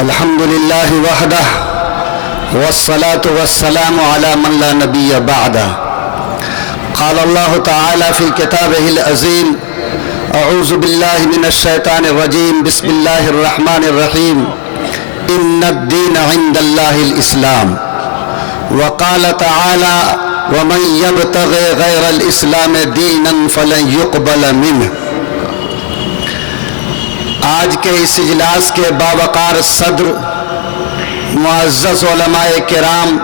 الحمد لله وحده والصلاة والسلام على من لا نبي بعده. قال الله تعالى في كتابه العظيم: أعوذ بالله من الشيطان الرجيم، بسم الله الرحمن الرحيم، إن الدين عند الله الإسلام. وقال تعالى: ومن يبتغي غير الإسلام دينا فلن يقبل منه. آج کے اس اجلاس کے باوقار صدر، معزز علماء کرام،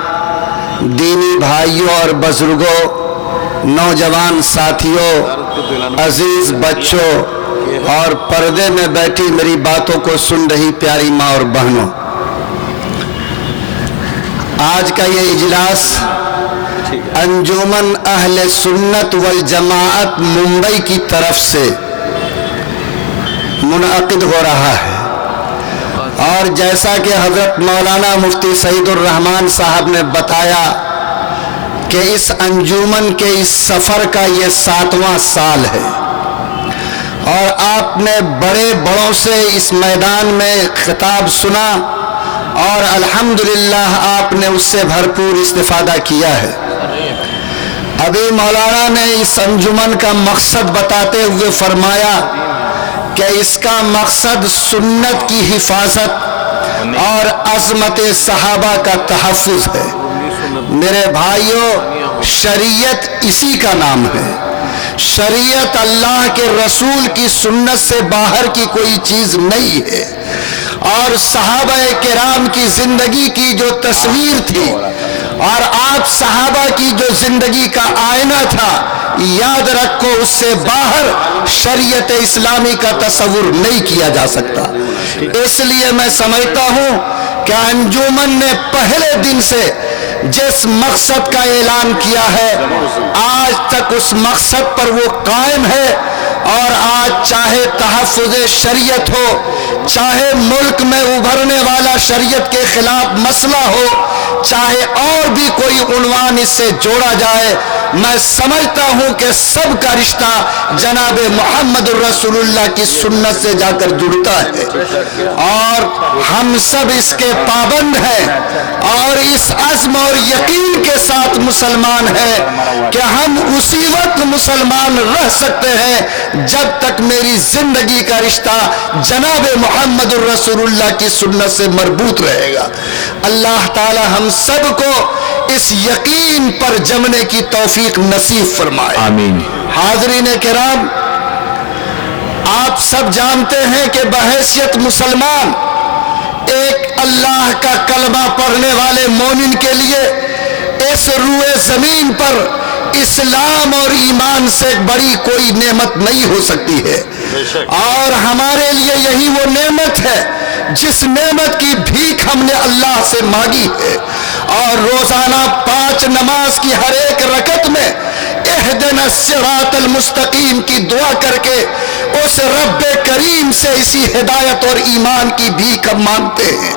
دینی بھائیوں اور بزرگوں، نوجوان ساتھیوں، عزیز بچوں اور پردے میں بیٹھی میری باتوں کو سن رہی پیاری ماں اور بہنوں، آج کا یہ اجلاس انجمن اہل سنت والجماعت ممبئی کی طرف سے منعقد ہو رہا ہے، اور جیسا کہ حضرت مولانا مفتی سعید الرحمان صاحب نے بتایا کہ اس انجمن کے اس سفر کا یہ 7واں سال ہے، اور آپ نے بڑے بڑوں سے اس میدان میں خطاب سنا اور الحمدللہ آپ نے اس سے بھرپور استفادہ کیا ہے۔ ابھی مولانا نے اس انجمن کا مقصد بتاتے ہوئے فرمایا کہ اس کا مقصد سنت کی حفاظت اور عظمت صحابہ کا تحفظ ہے۔ میرے بھائیوں، شریعت اسی کا نام ہے۔ شریعت اللہ کے رسول کی سنت سے باہر کی کوئی چیز نہیں ہے، اور صحابہ کرام کی زندگی کی جو تصویر تھی اور آپ صحابہ کی جو زندگی کا آئینہ تھا، یاد رکھو اس سے باہر شریعت اسلامی کا تصور نہیں کیا جا سکتا۔ اس لیے میں سمجھتا ہوں کہ انجمن نے پہلے دن سے جس مقصد کا اعلان کیا ہے، آج تک اس مقصد پر وہ قائم ہے، اور آج چاہے تحفظ شریعت ہو، چاہے ملک میں ابھرنے والا شریعت کے خلاف مسئلہ ہو، چاہے اور بھی کوئی عنوان اس سے جوڑا جائے، میں سمجھتا ہوں کہ سب کا رشتہ جناب محمد الرسول اللہ کی سنت سے جا کر جڑتا ہے، اور ہم سب اس کے پابند ہیں، اور اس عزم اور یقین کے ساتھ مسلمان ہیں کہ ہم اسی وقت مسلمان رہ سکتے ہیں جب تک میری زندگی کا رشتہ جناب محمد الرسول اللہ کی سنت سے مربوط رہے گا۔ اللہ تعالی ہم سب کو اس یقین پر جمنے کی توفیق نصیب فرمائے، آمین۔ حاضرین کرام، آپ سب جانتے ہیں کہ بحیثیت مسلمان ایک اللہ کا کلمہ پڑھنے والے مومن کے لیے اس روئے زمین پر اسلام اور ایمان سے بڑی کوئی نعمت نہیں ہو سکتی ہے، اور ہمارے لیے یہی وہ نعمت ہے جس نعمت کی بھیک ہم نے اللہ سے مانگی ہے، اور روزانہ 5 نماز کی ہر ایک رکعت میں اہدنا الصراط المستقیم کی دعا کر کے اس رب کریم سے اسی ہدایت اور ایمان کی بھیک ہم مانگتے ہیں۔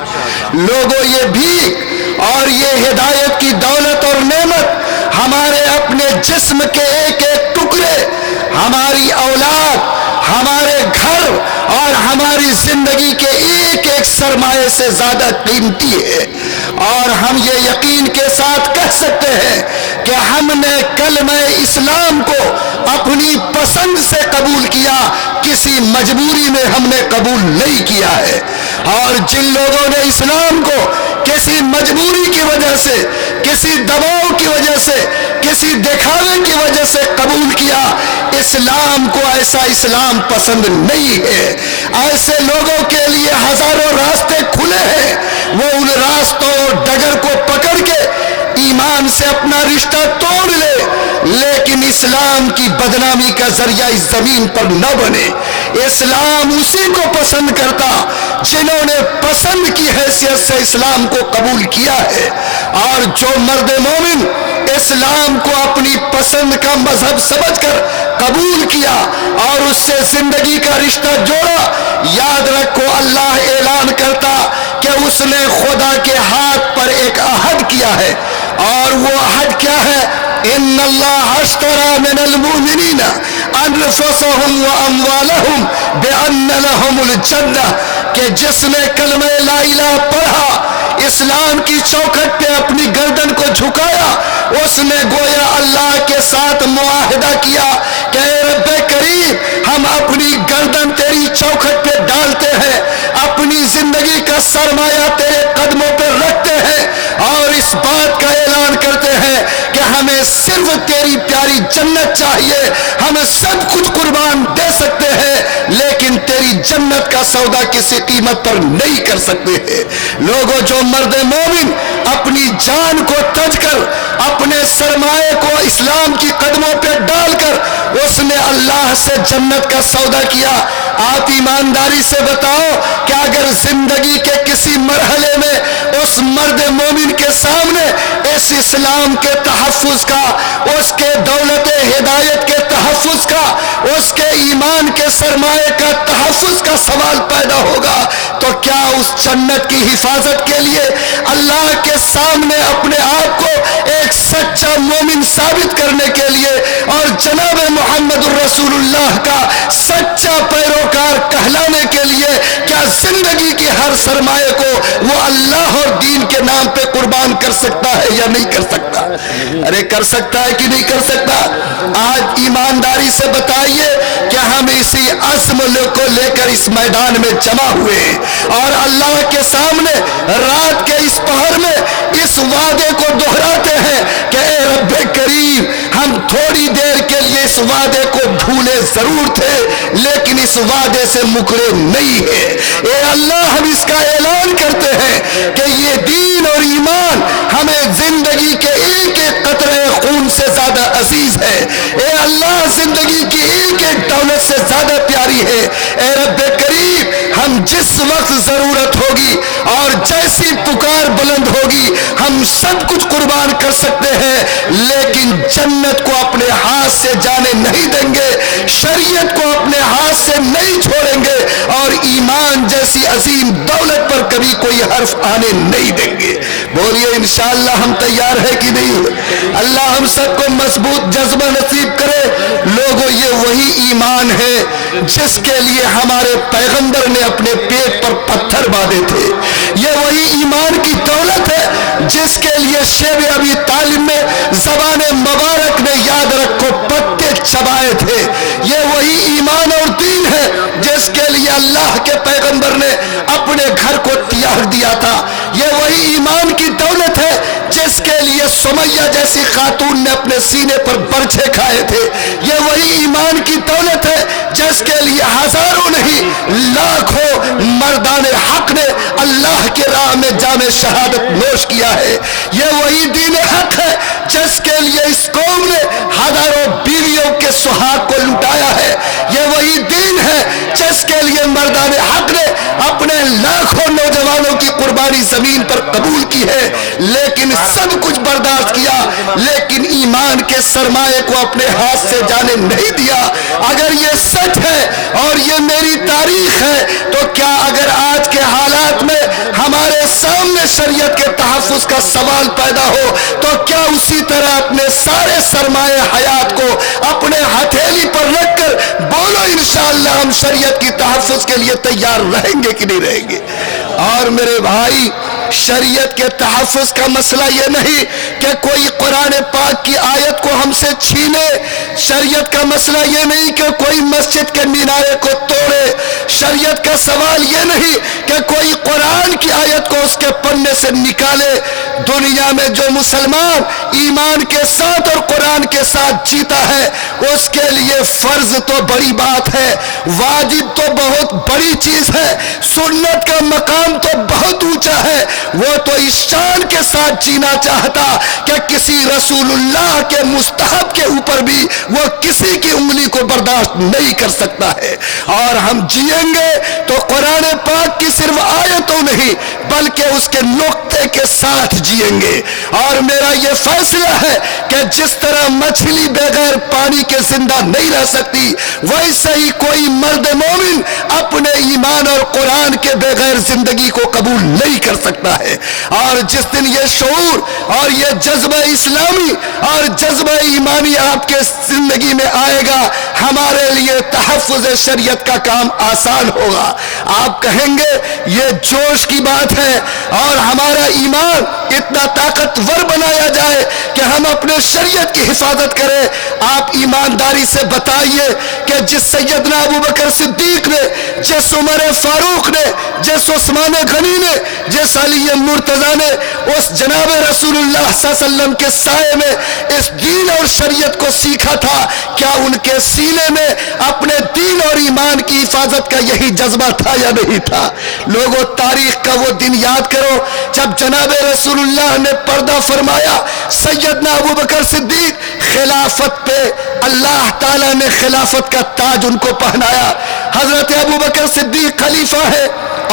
لوگوں، یہ بھیک اور یہ ہدایت کی دولت اور نعمت ہمارے اپنے جسم کے ایک ایک ٹکڑے، ہماری اولاد، ہمارے گھر اور ہماری زندگی کے ایک ایک سرمایے سے زیادہ قیمتی ہے، اور ہم یہ یقین کے ساتھ کہہ سکتے ہیں کہ ہم نے کلمہ اسلام کو اپنی پسند سے قبول کیا، کسی مجبوری میں ہم نے قبول نہیں کیا ہے۔ اور جن لوگوں نے اسلام کو کسی مجبوری کی وجہ سے، کسی دباؤ کی وجہ سے، کسی دکھاوے کی وجہ سے قبول کیا، اسلام کو ایسا اسلام پسند نہیں ہے۔ ایسے لوگوں کے لیے ہزاروں راستے کھلے ہیں، وہ ان راستوں اور ڈگر کو پکڑ کے ایمان سے اپنا رشتہ توڑ لے، لیکن اسلام کی بدنامی کا ذریعہ اس زمین پر نہ بنے۔ اسلام اسی کو پسند کرتا جنہوں نے پسند کی حیثیت سے اسلام کو قبول کیا ہے، اور جو مرد مومن اسلام کو اپنی پسند کا مذہب سمجھ کر قبول کیا اور اس سے زندگی کا رشتہ جوڑا، یاد رکھو اللہ اعلان کرتا کہ اس نے خدا کے ہاتھ پر ایک عہد کیا ہے، اور وہ عہد کیا ہے؟ ان اللہ اشتری من المؤمنین انفسهم واموالهم بان لهم الجنہ، کہ جس نے کلمہ لا الہ پڑھا، اسلام کی چوکھٹ پہ اپنی گردن کو جھکایا، اس نے گویا اللہ کے ساتھ معاہدہ کیا کہ اے رب کریم، ہم اپنی گردن تیری چوکھٹ پہ ڈالتے ہیں، اپنی زندگی کا سرمایہ تیرے قدموں پہ رکھتے ہیں، اور اس بات کا اعلان کرتے ہیں کہ ہمیں صرف تیری پیاری جنت چاہیے، ہم سب کچھ قربان دے سکتے ہیں لیکن تیری جنت کا سودا کسی قیمت پر نہیں کر سکتے ہیں۔ لوگوں، جو مرد مومن اپنی جان کو تج کر، اپنے سرمایہ کو اسلام کی قدموں پہ ڈال کر اس نے اللہ سے جنت کا سودا کیا، آپ ایمانداری سے بتاؤ کہ اگر زندگی کے کسی مرحلے میں اس مرد مومن کے سامنے اس اسلام کے تحفظ کا، اس کے دولت ہدایت کے تحفظ کا، اس کے ایمان کے سرمایہ کا تحفظ کا سوال پیدا ہوگا تو کیا اس جنت کی حفاظت کے لیے اللہ کے سامنے اپنے آپ کو ایک سچا مومن ثابت کرنے کے لیے اور جناب محمد الرسول اللہ کا سچا پیروکار کہلانے کے لیے کیا زندگی کی ہر سرمایہ کو وہ اللہ اور دین کے نام پہ قربان کر سکتا ہے یا نہیں کر سکتا؟ ارے کر سکتا ہے کہ نہیں کر سکتا؟ آج ایمانداری سے بتائیے کہ ہم اسی عزم کو لے کر اس میدان میں جمع ہوئے اور اللہ کے سامنے رات کے اس پہر میں اس وعدے کو دہراتے ہیں کہ اے رب کریم، ہم تھوڑی دیر کے لیے اس وعدے کو بھولے ضرور تھے لیکن اس وعدے سے مکرے نہیں ہیں۔ اے اللہ، ہم اس کا اعلان کرتے ہیں کہ یہ دین اور ایمان ہمیں زندگی کے ایک ایک قطرے خون سے زیادہ عزیز ہے۔ اے اللہ، زندگی کی ایک ایک دولت سے زیادہ پیاری ہے۔ اے رب کریم، ہم جس وقت ضرورت ہوگی اور جیسی پکار بلند ہوگی ہم سب کچھ قربان کر سکتے ہیں لیکن جنت کو اپنے ہاتھ سے جانے نہیں دیں گے، شریعت کو اپنے ہاتھ سے نہیں چھوڑیں گے اور ایمان جیسی عظیم دولت پر کبھی کوئی حرف آنے نہیں دیں گے۔ بولیے انشاءاللہ ہم تیار ہے کہ نہیں؟ اللہ ہم سب کو مضبوط جذبہ نصیب کرے۔ لوگوں، یہ وہی ایمان ہے جس کے لیے ہمارے پیغمبر نے اپنے پیٹ پر پتھر باندھے تھے، یہ وہی ایمان کی دولت ہے جس کے لیے شیب ابی طالب میں زبان مبارک نے یاد رکھو پتے چبائے تھے، یہ وہی ایمان اور دین ہے جس کے لیے اللہ کے پیغمبر نے اپنے گھر کو تیاگ دیا تھا، یہ وہی ایمان کی دولت ہے جس کے لیے سمیہ جیسی خاتون نے اپنے سینے پر برچھے کھائے تھے، یہ وہی ایمان کی دولت ہے جس کے لیے ہزاروں نہیں لاکھوں مردان حق نے اللہ کے راہ میں جام شہادت نوش کیا ہے، یہ وہی دین حق ہے جس کے لیے اس قوم نے ہزاروں بیویوں کے سہاگ کو لٹایا ہے، یہ وہی دین ہے جس کے لیے مردان حق نے اپنے لاکھوں نوجوانوں کی قربانی زمین پر قبول کی ہے لیکن سب کچھ برداشت کیا لیکن ایمان کے سرمایہ کو اپنے ہاتھ سے جانے نہیں دیا۔ اگر یہ سچ ہے اور یہ میری تاریخ ہے تو کیا اگر آج کے حالات میں ہمارے سامنے شریعت کے تحفظ کا سوال پیدا ہو تو کیا اسی طرح اپنے سارے سرمایہ حیات کو اپنے ہتھیلی پر رکھ کر بولو انشاءاللہ ہم شریعت کی تحفظ کے لیے تیار رہیں گے کہ نہیں رہیں گے؟ اور میرے بھائی، شریعت کے تحفظ کا مسئلہ یہ نہیں کہ کوئی قرآن پاک کی آیت کو ہم سے چھینے، شریعت کا مسئلہ یہ نہیں کہ کوئی مسجد کے مینارے کو توڑے، شریعت کا سوال یہ نہیں کہ کوئی قرآن کی آیت کو اس کے پنے سے نکالے۔ دنیا میں جو مسلمان ایمان کے ساتھ اور قرآن کے ساتھ جیتا ہے اس کے لیے فرض تو بڑی بات ہے، واجب تو بہت بڑی چیز ہے، سنت کا مقام تو بہت اونچا ہے، وہ تو اس شان کے ساتھ جینا چاہتا کہ کسی رسول اللہ کے مستحب کے اوپر بھی وہ کسی کی انگلی کو برداشت نہیں کر سکتا ہے۔ اور ہم جیئیں گے تو قرآن پاک کی صرف آیتوں نہیں بلکہ اس کے نقطے کے ساتھ جئیں گے۔ اور میرا یہ فیصلہ ہے کہ جس طرح مچھلی بغیر پانی کے زندہ نہیں رہ سکتی، ویسے ہی کوئی مرد مومن اپنے ایمان اور قرآن کے بغیر زندگی کو قبول نہیں کر سکتا ہے۔ اور جس دن یہ شعور اور یہ جذبہ اسلامی اور جذبہ ایمانی آپ کے زندگی میں آئے گا، ہمارے لیے تحفظ شریعت کا کام آسان ہوگا۔ آپ کہیں گے یہ جوش کی بات ہے اور ہمارا ایمان اتنا طاقتور بنایا جائے کہ ہم اپنے شریعت کی حفاظت کریں۔ آپ ایمانداری سے بتائیے کہ جس سیدنا ابوبکر صدیق نے، جس عمر فاروق نے، جس عثمان غنی نے، جس علی مرتضیٰ نے اس جناب رسول اللہ صلی اللہ علیہ وسلم کے سائے میں اس دین اور شریعت کو سیکھا تھا، کیا ان کے سینے میں اپنے دین اور ایمان کی حفاظت کا یہی جذبہ تھا یا نہیں تھا؟ لوگوں، تاریخ کا وہ دن یاد کرو جب جناب رسول اللہ نے پردہ فرمایا۔ سیدنا ابوبکر صدیق خلافت پہ اللہ تعالیٰ نے خلافت کا تاج ان کو پہنایا۔ حضرت ابوبکر صدیق خلیفہ ہے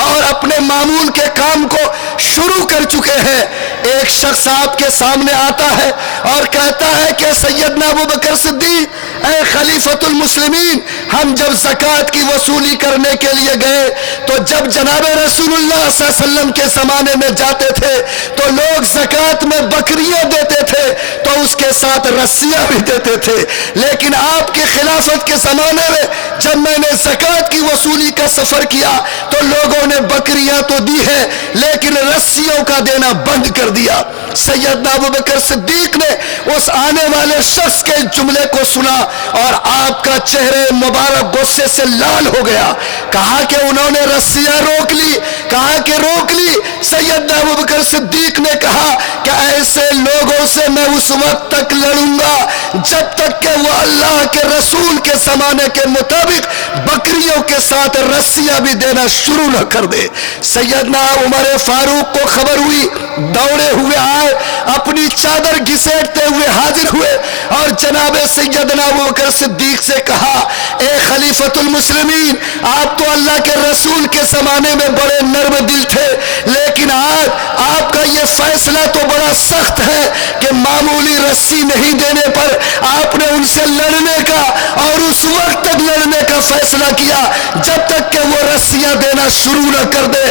اور اپنے معمول کے کام کو شروع کر چکے ہیں۔ ایک شخص آپ کے سامنے آتا ہے اور کہتا ہے کہ سیدنا ابوبکر صدیق، اے خلیفۃ المسلمین، ہم جب زکوٰۃ کی وصولی کرنے کے لیے گئے تو جب جناب رسول اللہ صلی اللہ علیہ وسلم کے زمانے میں جاتے تھے تو لوگ زکوٰۃ میں بکریاں دیتے تھے تو اس کے ساتھ رسیاں بھی دیتے تھے، لیکن آپ کے خلافت کے زمانے میں جب میں نے زکوٰۃ کی وصولی کا سفر کیا تو لوگوں نے بکریاں تو دی ہے لیکن رسیوں کا دینا بند کر دیا۔ سیدنا ابوبکر صدیق نے اس آنے والے شخص کے جملے کو سنا اور آپ کا چہرے مبارک غصے سے لال ہو گیا۔ کہا کہ انہوں نے رسیاں روک لی، کہا کہ روک لی۔ سیدنا ابوبکر صدیق نے کہا کہ ایسے لوگوں سے میں اس وقت تک لڑوں گا جب تک کہ وہ اللہ کے رسول کے زمانے کے مطابق بکریوں کے ساتھ رسیاں بھی دینا شروع نہ کر دے۔ سیدنا عمر فاروق کو خبر ہوئی، دوڑے ہوئے آئے، اپنی چادر گھسیٹتے ہوئے حاضر ہوئے اور جناب سیدنا ابوبکر صدیق سے کہا، اے خلیفۃ المسلمین، آپ تو اللہ کے رسول کے زمانے میں بڑے نرم دل تھے، لیکن آج آپ کا یہ فیصلہ تو بڑا سخت ہے کہ معمولی رسی نہیں دینے پر آپ نے ان سے لڑنے کا اور اس وقت تک لڑنے کا فیصلہ کیا جب تک کہ وہ رسیاں دینا شروع نہ کر دے۔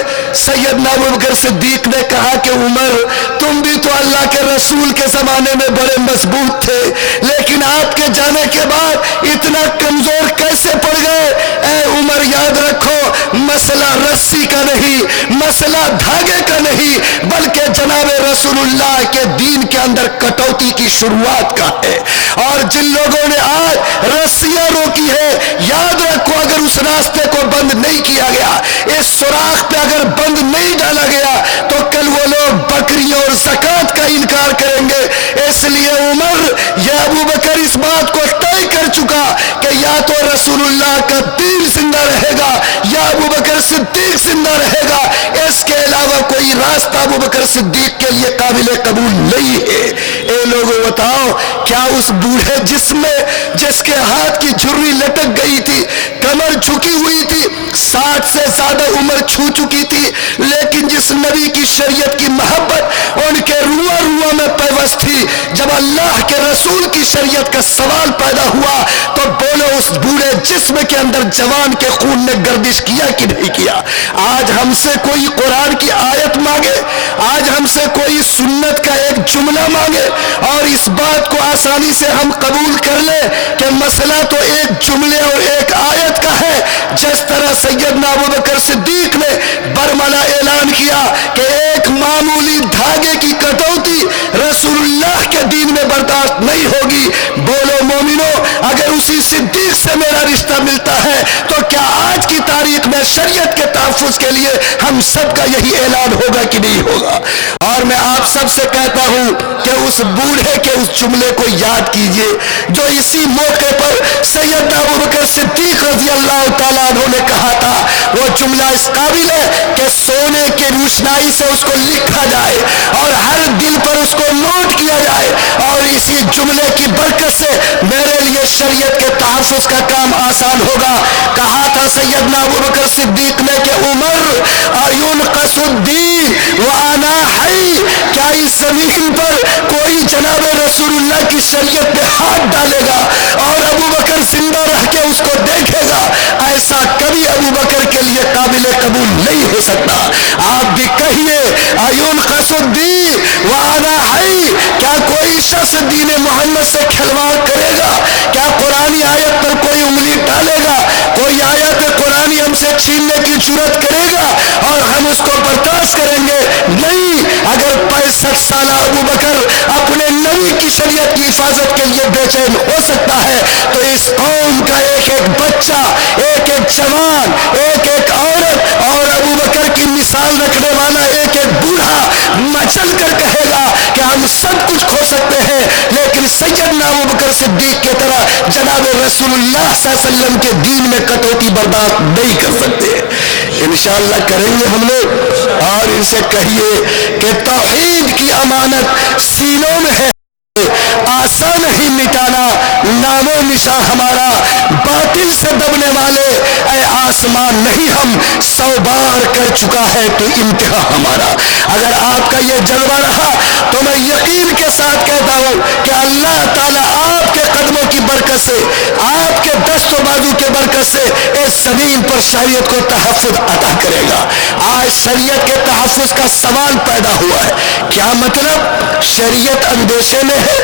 سیدنا ابوبکر صدیق نے کہا کہ عمر، تم بھی تو اللہ کے رسول کے زمانے میں بڑے مضبوط تھے، لیکن آپ کے جانے کے بعد اتنا کمزور کیسے پڑ گئے؟ اے عمر، یاد رکھو مسئلہ رسی کا نہیں، مسئلہ دھاگے کا نہیں، بلکہ جناب رسول اللہ کے دین کے اندر کٹوتی کی شروعات کا ہے۔ اور جن لوگوں نے آج رسیاں روکی ہے، یاد رکھو اگر اس راستے کو بند نہیں کیا گیا، اس سوراخ پہ اگر بند نہیں ڈالا گیا تو کل وہ لوگ بکریوں اور زکوٰۃ کا انکار کریں گے۔ اس لیے عمر یا ابوبکر اس بات کو طے کر چکا کہ یا تو رسول اللہ کا دین زندہ رہے گا یا ابوبکر صدیق زندہ رہے گا، اس کے علاوہ کوئی راستہ ابوبکر صدیق کے لیے قابل قبول نہیں ہے۔ اے لوگوں، بتاؤ کیا اس بوڑھے جسم میں جس کے ہاتھ کی جھری لٹک گئی تھی، کمر جھکی ہوئی تھی، 60 سے زیادہ عمر چھو چکی تھی، لیکن جس نبی کی شریعت کی محبت ان کے روح میں پیوست تھی، جب اللہ کے رسول کی شریعت کا سوال پیدا ہوا تو بولو اس بوڑھے جسم کے اندر جوان کے خون نے گردش کیا کہ نہیں کیا؟ آج ہم سے کوئی قرآن کی آیت مانگے، آج ہم سے کوئی سنت کا ایک جملہ مانگے اور اس بات کو آسانی سے ہم قبول کر لیں کہ مسئلہ تو ایک جملے اور ایک آیت کا ہے، جس طرح سیدنا ابوبکر صدیق نے برملا اعلان کیا کہ ایک معمولی دھاگے کی کٹوتی رسول اللہ کے دین میں برداشت نہیں ہوگی۔ بولو مومنو، اگر اسی صدیق سے میرا رشتہ ملتا ہے تو کیا آج کی تاریخ میں شریعت کے تحفظ کے لیے ہم سب کا یہی اعلان ہوگا کہ نہیں ہوگا؟ اور میں آپ سب سے کہتا ہوں کہ اس بوڑھے کے اس جملے کو یاد کیجئے جو اسی موقع پر سیدنا ابوبکر صدیق رضی اللہ تعالیٰ عنہ نے کہا تھا۔ وہ جملہ اس قابل ہے کہ سونے کے روشنی روشنائی سے اس کو لکھا جائے اور ہر دل پر اس کو نوٹ کیا جائے، اور اسی جملے کی برکت سے میرے لیے شریعت کے تحفظ کا کام آسان ہوگا۔ کہا تھا سیدنا ابوبکر صدیق نے کہ عمر اینقص الدین وانا حی، کیا اس زمین پر کوئی جناب رسول اللہ کی شریعت پہ ہاتھ ڈالے گا اور ابوبکر زندہ رہ کے اس کو دیکھے گا؟ ایسا کبھی ابوبکر کے لیے قابل قبول نہیں ہو سکتا۔ آپ بھی کہیے اینقص الدین وانا حی، کیا کوئی شخص دین محمد سے کھلواڑ کرے گا؟ کیا قرآنی آیت پر کوئی انگلی ڈالے گا؟ کوئی آیت قرآنی ہم سے چھیننے کی جرات کرے گا اور ہم اس کو برداشت کریں گے؟ نہیں۔ اگر 65 سالہ ابوبکر اپنے نبی کی شریعت کی حفاظت کے لیے بے چین ہو سکتا ہے تو اس قوم کا ایک ایک بچہ، ایک ایک جوان، ایک ایک عورت اور ابوبکر کی مثال رکھنے والا ایک ایک بوڑھا مچل کر کہے گا کہ ہم سب کچھ کھو سکتے ہیں لیکن سیدنا ابوبکر صدیق کی طرح جناب رسول اللہ صلی اللہ علیہ وسلم کے دین میں کٹوتی برداشت نہیں کر سکتے۔ انشاءاللہ کریں گے ہم لوگ، اور ان سے کہیے کہ توحید کی امانت سینوں میں ہے، آسان ہی مٹانا نام و نشاں ہمارا، باطل سے دبنے والے اے آسمان نہیں ہم 100 بار کر چکا ہے تو انتہا ہمارا۔ اگر آپ کا یہ جذبہ رہا تو میں یقین کے ساتھ کہتا ہوں کہ اللہ تعالیٰ آپ کے قدموں کی برکت سے، آپ کے دست و بازو کے برکت سے اس زمین پر شریعت کو تحفظ عطا کرے گا۔ آج شریعت کے تحفظ کا سوال پیدا ہوا ہے، کیا مطلب؟ شریعت اندیشے میں ہے،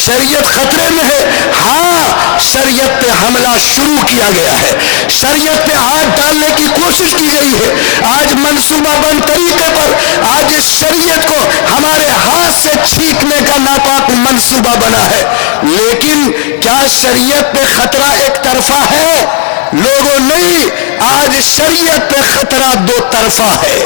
شریعت خطرے میں ہے؟ ہاں، شریعت پہ حملہ شروع کیا گیا ہے، شریعت پہ ہاتھ ڈالنے کی کوشش کی گئی ہے۔ آج منصوبہ بند طریقے پر آج اس شریعت کو ہمارے ہاتھ سے چھینکنے کا ناپاک منصوبہ بنا ہے، لیکن کیا شریعت پہ خطرہ ایک طرفہ ہے؟ لوگوں نہیں، آج شریعت پہ خطرہ دو طرفہ ہے۔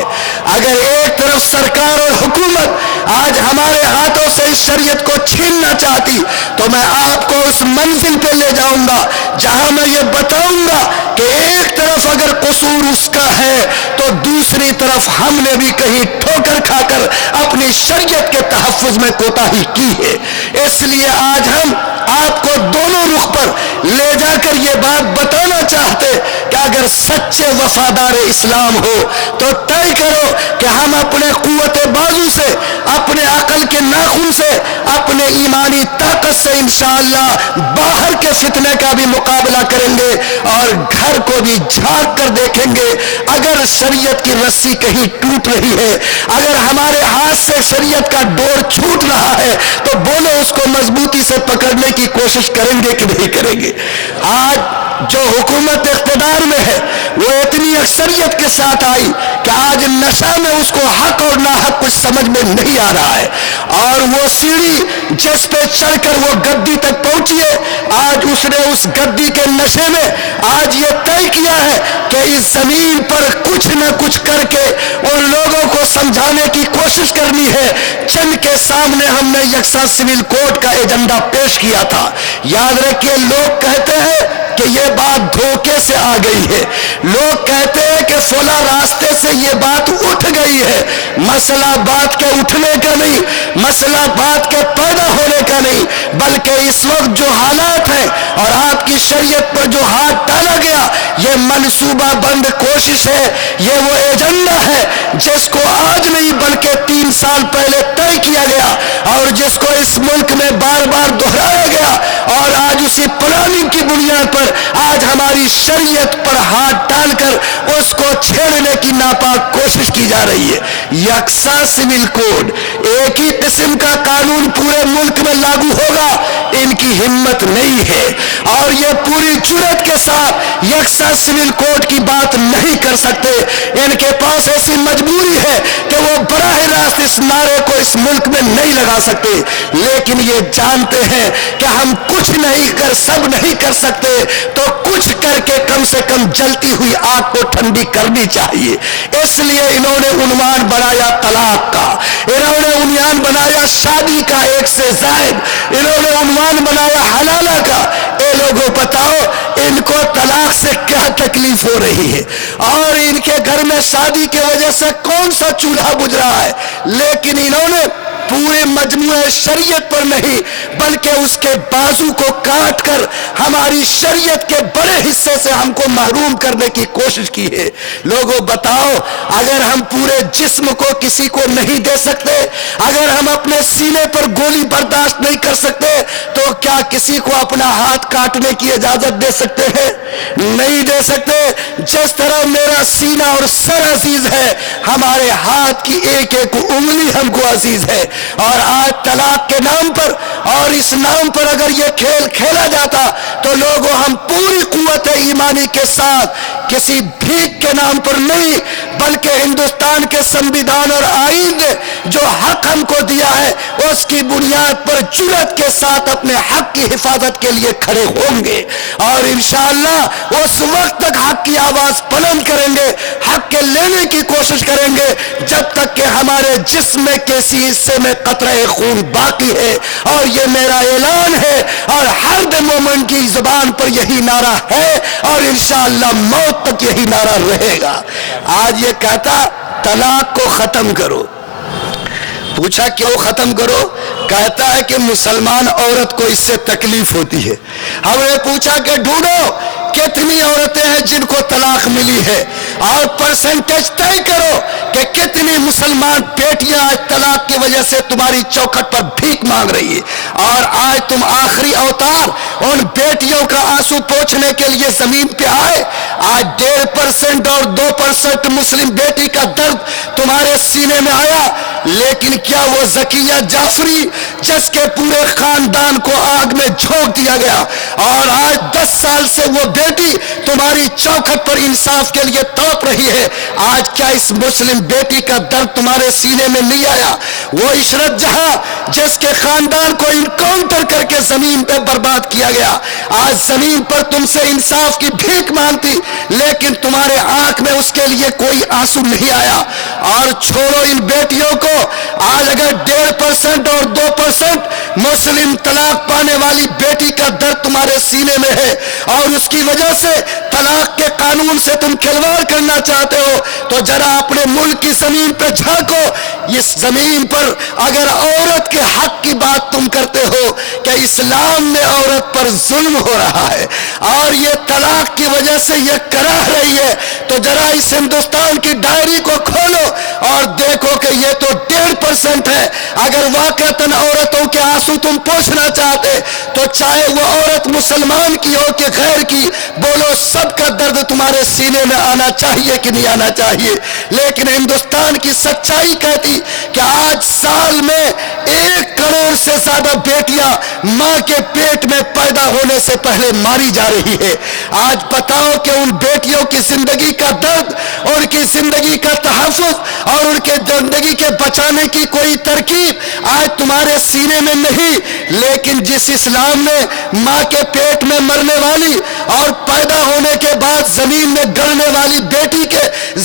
اگر ایک طرف سرکار اور حکومت آج ہمارے ہاتھوں سے اس شریعت کو چھیننا چاہتی تو میں آپ کو اس منزل پہ لے جاؤں گا جہاں میں یہ بتاؤں گا کہ ایک طرف اگر قصور اس کا ہے تو دوسری طرف ہم نے بھی کہیں ٹھوکر کھا کر اپنی شریعت کے تحفظ میں کوتاہی کی ہے۔ اس لیے آج ہم آپ کو دونوں رخ پر لے جا کر یہ بات بتانا چاہتے کہ اگر سچے وفادار اسلام ہو تو طے کرو کہ ہم اپنے قوت بازو سے، اپنے عقل کے ناخن سے، اپنے ایمانی طاقت سے انشاءاللہ باہر کے فتنے کا بھی مقابلہ کریں گے اور گھر کو بھی جھانک کر دیکھیں گے۔ اگر شریعت کی رسی کہیں ٹوٹ رہی ہے، اگر ہمارے ہاتھ سے شریعت کا ڈور چھوٹ رہا ہے تو بولو اس کو مضبوطی سے پکڑنے کی کوشش کریں گے کہ نہیں کریں گے؟ آج جو حکومت اقتدار میں ہے وہ اتنی اکثریت کے ساتھ آئی کہ آج نشہ میں اس کو حق اور ناحق کچھ سمجھ میں نہیں آ رہا ہے، اور وہ سیڑھی جس پہ چڑھ کر وہ گدی تک پہنچی ہے، آج اس نے اس گدی کے نشے میں آج یہ طے کیا ہے کہ اس زمین پر کچھ نہ کچھ کر کے ان لوگوں کو سمجھانے کی کوشش کرنی ہے جن کے سامنے ہم نے یکساں سول کوڈ کا ایجنڈا پیش کیا تھا۔ یاد رکھیے، لوگ کہتے ہیں کہ یہ بات دھوکے سے آ گئی ہے، لوگ کہتے ہیں کہ فلاں راستے سے یہ بات اٹھ گئی ہے۔ مسئلہ بات کے اٹھنے کا نہیں، مسئلہ بات کے پیدا ہونے کا نہیں، بلکہ اس وقت جو حالات ہیں اور آپ کی شریعت پر جو ہاتھ ڈالا گیا یہ منصوبہ بند کوشش ہے، یہ وہ ایجنڈا ہے جس کو آج نہیں بلکہ 3 سال پہلے طے کیا گیا اور جس کو اس ملک میں بار بار دہرایا گیا، اور آج اسی پلاننگ کی بنیاد پر آج ہماری شریعت پر ہاتھ ڈال کر اس کو چھیڑنے کی ناپاک کوشش کی جا رہی ہے۔ یکساں سول کوڈ، ایک ہی قسم کا قانون پورے ملک میں لاگو ہوگا، ان کی ہمت نہیں ہے، اور یہ پوری جرات کے ساتھ یکساں سول کوڈ کی بات نہیں کر سکتے۔ ان کے پاس ایسی مجبوری ہے کہ وہ براہ راست اس نعرے کو اس ملک میں نہیں لگا سکتے، لیکن یہ جانتے ہیں کہ ہم کچھ نہیں کر سب نہیں کر سکتے تو کچھ کر کے کم سے کم جلتی ہوئی آگ کو ٹھنڈی کرنی چاہیے۔ اس لیے انہوں نے عنوان بنایا طلاق کا، انہوں نے عنوان بنایا شادی کا ایک سے زائد، انہوں نے عنوان بنایا حلالہ کا، اے لوگوں بتاؤ ان کو طلاق سے کیا تکلیف ہو رہی ہے اور ان کے گھر میں شادی کی وجہ سے کون سا چولہا بجھ رہا ہے، لیکن انہوں نے پورے مجموعہ شریعت پر نہیں بلکہ اس کے بازو کو کاٹ کر ہماری شریعت کے بڑے حصے سے ہم کو محروم کرنے کی کوشش کی ہے۔ لوگوں بتاؤ اگر ہم پورے جسم کو کسی کو نہیں دے سکتے، اگر ہم اپنے سینے پر گولی برداشت نہیں کر سکتے تو کیا کسی کو اپنا ہاتھ کاٹنے کی اجازت دے سکتے ہیں؟ نہیں دے سکتے۔ جس طرح میرا سینہ اور سر عزیز ہے، ہمارے ہاتھ کی ایک ایک انگلی ہم کو عزیز ہے۔ اور آج طلاق کے نام پر اور اس نام پر اگر یہ کھیل کھیلا جاتا تو لوگوں ہم پوری قوت ایمانی کے ساتھ کسی بھیک کے نام پر نہیں بلکہ ہندوستان کے سنویدھان اور آئین نے جو حق ہم کو دیا ہے اس کی بنیاد پر جرأت کے ساتھ اپنے حق کی حفاظت کے لیے کھڑے ہوں گے اور انشاءاللہ اس وقت تک حق کی آواز بلند کریں گے، حق کے لینے کی کوشش کریں گے جب تک کہ ہمارے جسم میں کسی حصے میں قطرہ خون باقی ہے۔ اور یہ میرا اعلان ہے اور ہر مومن کی زبان پر یہی نعرہ ہے اور انشاءاللہ موت تک یہی نعرہ رہے گا۔ آج یہ کہتا طلاق کو ختم کرو، پوچھا کیوں ختم کرو؟ کہتا ہے کہ مسلمان عورت کو اس سے تکلیف ہوتی ہے۔ ہم نے پوچھا کہ ڈھونڈو کتنی عورتیں ہیں جن کو طلاق ملی ہے اور پرسنٹیج طے کرو کہ کتنی مسلمان بیٹیاں آج طلاق کی وجہ سے تمہاری چوکھٹ پر بھیک مانگ رہی ہے اور آج تم آخری اوتار ان بیٹیوں کا آنسو پوچھنے کے لیے زمین پہ آئے۔ آج 1.5% اور 2% مسلم بیٹی کا درد تمہارے سینے میں آیا، لیکن کیا وہ زکیہ جعفری جس کے پورے خاندان کو آگ میں جھونک دیا گیا اور آج 10 سال سے وہ بیٹی تمہاری چوکھٹ پر انصاف کے لیے تڑپ رہی ہے، آج کیا اس مسلم بیٹی کا درد تمہارے سینے میں نہیں آیا؟ وہ عشرت جہاں جس کے خاندان کو انکاؤنٹر کر کے زمین پہ برباد کیا گیا، آج زمین پر تم سے انصاف کی بھیک مانگتی لیکن تمہارے آنکھ میں اس کے لیے کوئی آنسو نہیں آیا۔ اور چھوڑو ان بیٹیوں کو، آج اگر 1.5% اور 2% مسلم طلاق پانے والی بیٹی کا درد تمہارے سینے میں ہے اور اس کی وجہ سے طلاق کے قانون سے تم کھلواڑ کرنا چاہتے ہو تو ذرا اپنے ملک کی زمین پہ جھانکو۔ اس زمین پر اگر عورت کے حق کی بات تم کرتے ہو کہ اسلام میں عورت پر ظلم ہو رہا ہے اور یہ طلاق کی وجہ سے یہ کراہ رہی ہے تو ذرا اس ہندوستان کی ڈائری کو کھولو اور دیکھو کہ یہ تو 1.5% ہے۔ اگر واقعتاً عورتوں کے آنسو تم پوچھنا چاہتے تو چاہے وہ عورت مسلمان کی ہو کہ غیر کی، بولو سب کا درد تمہارے سینے میں آنا چاہیے کہ نہیں آنا چاہیے؟ لیکن ہندوستان کی سچائی کہتی کہ آج سال میں 1 کروڑ سے زیادہ بیٹیاں ماں کے پیٹ میں پیدا ہونے سے پہلے ماری جا رہی ہے۔ آج بتاؤ کہ ان بیٹیوں کی زندگی کا درد، ان کی زندگی کا تحفظ اور ان کے زندگی کے بچانے کی کوئی ترکیب آج تمہارے سینے میں نہیں، لیکن جس اسلام نے ماں کے پیٹ میں مرنے والی اور پیدا ہونے کے بعد زمین میں گڑنے والی بیٹی کے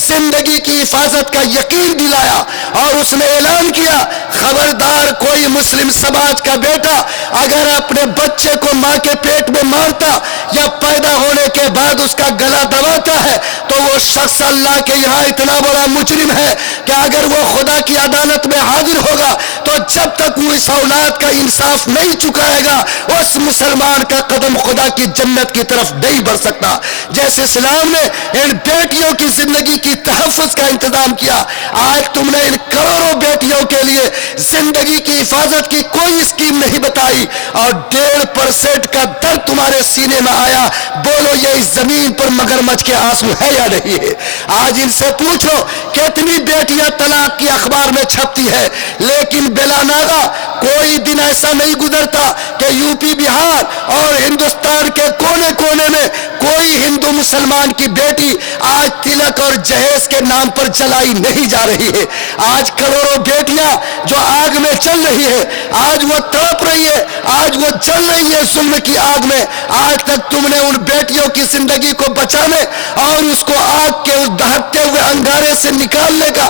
زندگی کی حفاظت کا یقین دلایا اور اس نے اعلان کیا خبردار کوئی مسلم سماج کا بیٹا اگر اپنے بچے کو ماں کے پیٹ میں مارتا یا پیدا ہونے کے بعد اس کا گلا دباتا ہے تو وہ شخص اللہ کے یہاں اتنا بڑا مجرم ہے کہ اگر وہ خدا کی عدالت میں حاضر ہوگا تو جب تک وہ اس اولاد کا انصاف نہیں چکائے گا اس مسلمان کا قدم خدا کی جنت کی طرف نہیں بڑھ سکتا۔ جیسے اسلام نے ان بیٹیوں کی زندگی کی تحفظ کا انتظام کیا، آج تم نے ان کروڑوں بیٹیوں کے لیے زندگی کی حفاظت کی کوئی اسکیم نہیں بتائی اور 1.5% کا درد تمہارے سینے میں آیا۔ بولو یہ اس زمین پر مگرمچھ کے آنسو ہے یا نہیں ہے؟ آج ان سے پوچھو کتنی بیٹیاں طلاق کی اخبار میں چھپتی ہے، لیکن بلا ناغہ کوئی دن ایسا نہیں گزرتا کہ یو پی بہار اور ہندوستان کے کونے کونے میں کوئی ہندو مسلمان کی بیٹی آج تلک اور جہیز کے نام پر جلائی نہیں جا رہی ہے۔ آج کروڑوں بیٹیاں جو آگ میں چل رہی ہے، آج وہ تڑپ رہی ہے، آج وہ جل رہی ہے ظلم کی آگ میں۔ آج تک تم نے ان بیٹیوں کی زندگی کو بچانے اور اس کو آگ کے اس دہتے ہوئے انگارے سے نکالنے کا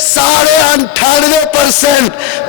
98.5%।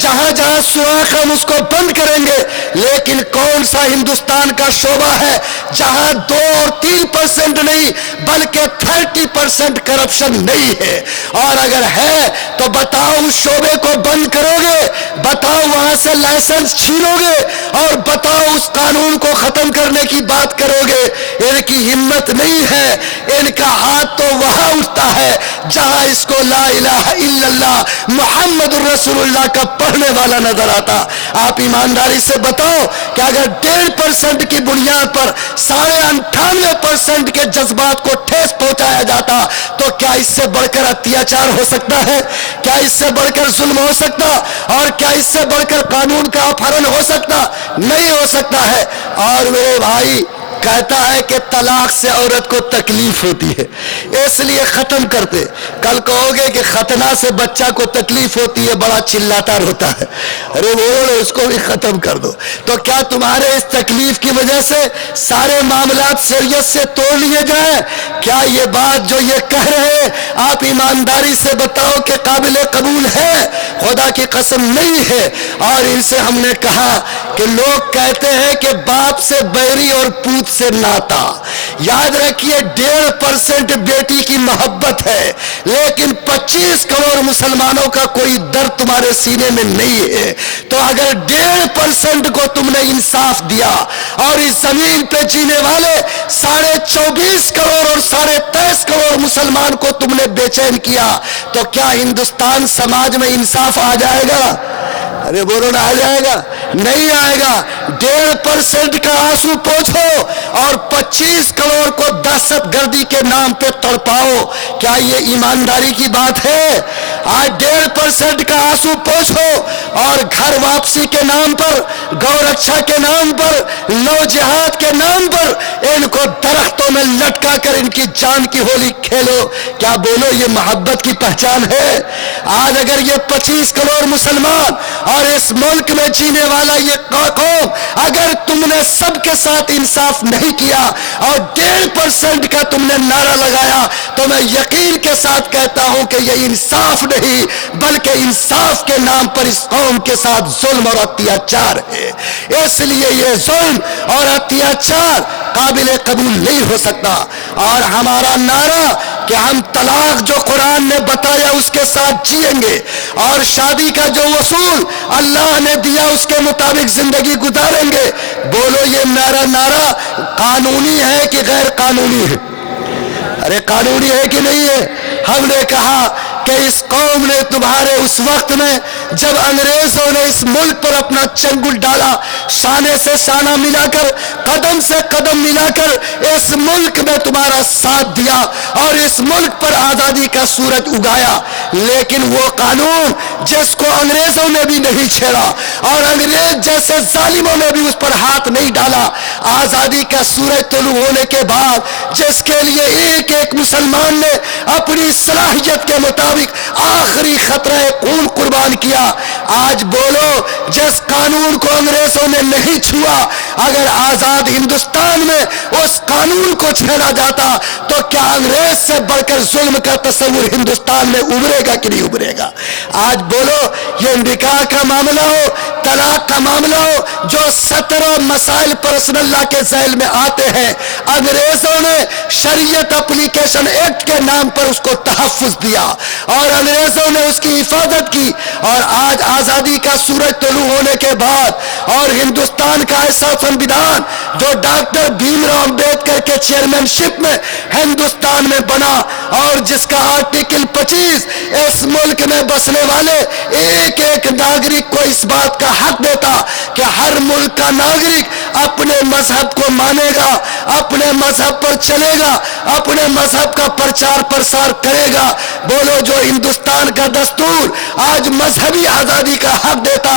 جہاں جہاں سوراخ ہم اس کو بند کریں گے، لیکن کون سا ہندوستان کا شعبہ ہے جہاں 2 اور 3% نہیں بلکہ 30% کرپشن نہیں ہے؟ اور اگر ہے تو بتاؤ اس شعبے کو بند کرو گے؟ بتاؤ وہاں سے لائسنس چھینو گے؟ اور بتاؤ اس قانون کو ختم کرنے کی بات کرو گے؟ ان کی ہمت نہیں ہے، ان کا ہاتھ تو وہاں اٹھتا ہے جہاں اس کو لا الہ الا اللہ محمد الرسول اللہ کا پڑھنے والا نظر آتا۔ آپ ایمانداری سے بتاؤ کہ اگر 1.5% کی بنیاد پر 98.5% کے جذبات کو ٹھیس پہنچایا جاتا تو کیا اس سے بڑھ کر اتیاچار ہو سکتا ہے؟ کیا اس سے بڑھ کر ظلم ہو سکتا؟ اور کیا اس سے بڑھ کر قانون کا اپہرن ہو سکتا؟ نہیں ہو سکتا ہے۔ اور میرے بھائی کہتا ہے کہ طلاق سے عورت کو تکلیف ہوتی ہے اس لیے ختم کرتے۔ کل کہو گے کہ ختنہ سے بچہ کو تکلیف ہوتی ہے، بڑا چلاتا روتا ہے، ارے بولو اس کو بھی ختم کر دو۔ تو کیا تمہارے اس تکلیف کی وجہ سے سارے معاملات شریعت سے توڑ لیے جائیں؟ کیا یہ بات جو یہ کہہ رہے آپ ایمانداری سے بتاؤ کہ قابل قبول ہے؟ خدا کی قسم نہیں ہے۔ اور ان سے ہم نے کہا کہ لوگ کہتے ہیں کہ باپ سے بیری اور پوت سے ناتا، یاد رکھیے 1.5% بیٹی کی محبت ہے، لیکن 25 کروڑ مسلمانوں کا کوئی درد تمہارے سینے میں نہیں ہے۔ تو اگر 1.5% کو تم نے انصاف دیا اور اس زمین پہ جینے والے 24.5 کروڑ اور 23.5 کروڑ مسلمان کو تم نے بے چین کیا تو کیا ہندوستان سماج میں انصاف آ جائے گا؟ ارے بولو نہ آ جائے گا؟ نہیں آئے گا۔ 1.5% کا آنسو پوچھو اور 25 کروڑ کو دہشت گردی کے نام پہ تڑپاؤ، کیا یہ ایمانداری کی بات ہے؟ آج 1.5% کا آنسو پوچھو اور گھر واپسی کے نام پر، گو رکشا کے نام پر، لو جہاد کے نام پر ان کو درختوں میں لٹکا کر ان کی جان کی ہولی کھیلو، کیا بولو یہ محبت کی پہچان ہے؟ آج اگر یہ 25 کروڑ مسلمان اور اس ملک میں جینے والا یہ قوم، اگر تم نے سب کے ساتھ انصاف نہیں کیا اور 1.5% کا تم نے نعرہ لگایا تو میں یقین کے ساتھ کہتا ہوں کہ یہ انصاف نہیں بلکہ انصاف کے نام پر اس قوم کے ساتھ ظلم اور اتیاچار ہے۔ اس لیے یہ ظلم اور اتیاچار قابل قبول نہیں ہو سکتا۔ اور ہمارا نعرہ کہ ہم طلاق جو قرآن نے بتایا اس کے ساتھ جئیں گے اور شادی کا جو اصول اللہ نے دیا اس کے مطابق زندگی گزاریں گے۔ بولو یہ میرا نعرہ قانونی ہے کہ غیر قانونی ہے؟ ارے قانونی ہے کہ نہیں ہے؟ ہم نے کہا کہ اس قوم نے تمہارے اس وقت میں جب انگریزوں نے اس ملک پر اپنا چنگل ڈالا، شانے سے شانہ ملا کر، قدم سے قدم ملا کر اس ملک میں تمہارا ساتھ دیا اور اس ملک پر آزادی کا سورج اگایا، لیکن وہ قانون جس کو انگریزوں نے بھی نہیں چھیڑا اور انگریز جیسے ظالموں نے بھی اس پر ہاتھ نہیں ڈالا، آزادی کا سورج طلوع ہونے کے بعد جس کے لیے ایک ایک مسلمان نے اپنی صلاحیت کے مطابق آخری خطرہ خون قربان کیا، آج بولو جس قانون کو انگریزوں نے نہیں چھوا، اگر آزاد ہندوستان میں اس قانون کو چھیڑا جاتا تو کیا انگریز سے بڑھ کر ظلم کا تصور ہندوستان میں ابھرے گا کہ نہیں ابھرے گا؟ آج بولو یہ نکاح کا معاملہ ہو، طلاق کا معاملہ ہو، جو 17 مسائل پرسنل لا کے ذیل میں آتے ہیں، انگریزوں نے شریعت اپلیکیشن ایکٹ کے نام پر اس کو تحفظ دیا اور انگریزوں نے اس کی حفاظت کی، اور آج آزادی کا سورج طلوع ہونے کے بعد اور ہندوستان کا ایسا سنویدھان جو ڈاکٹر بھیم راؤ امبیڈکر کے چیئرمین شپ میں ہندوستان میں بنا اور جس کا آرٹیکل 25 اس ملک میں بسنے والے ایک ایک ناگرک کو اس بات کا حق دیتا کہ ہر ملک کا ناگرک اپنے مذہب کو مانے گا، اپنے مذہب پر چلے گا، اپنے مذہب کا پرچار پرسار کرے گا۔ بولو جو ہندوستان کا دستور آج مذہبی آزادی کا حق دیتا،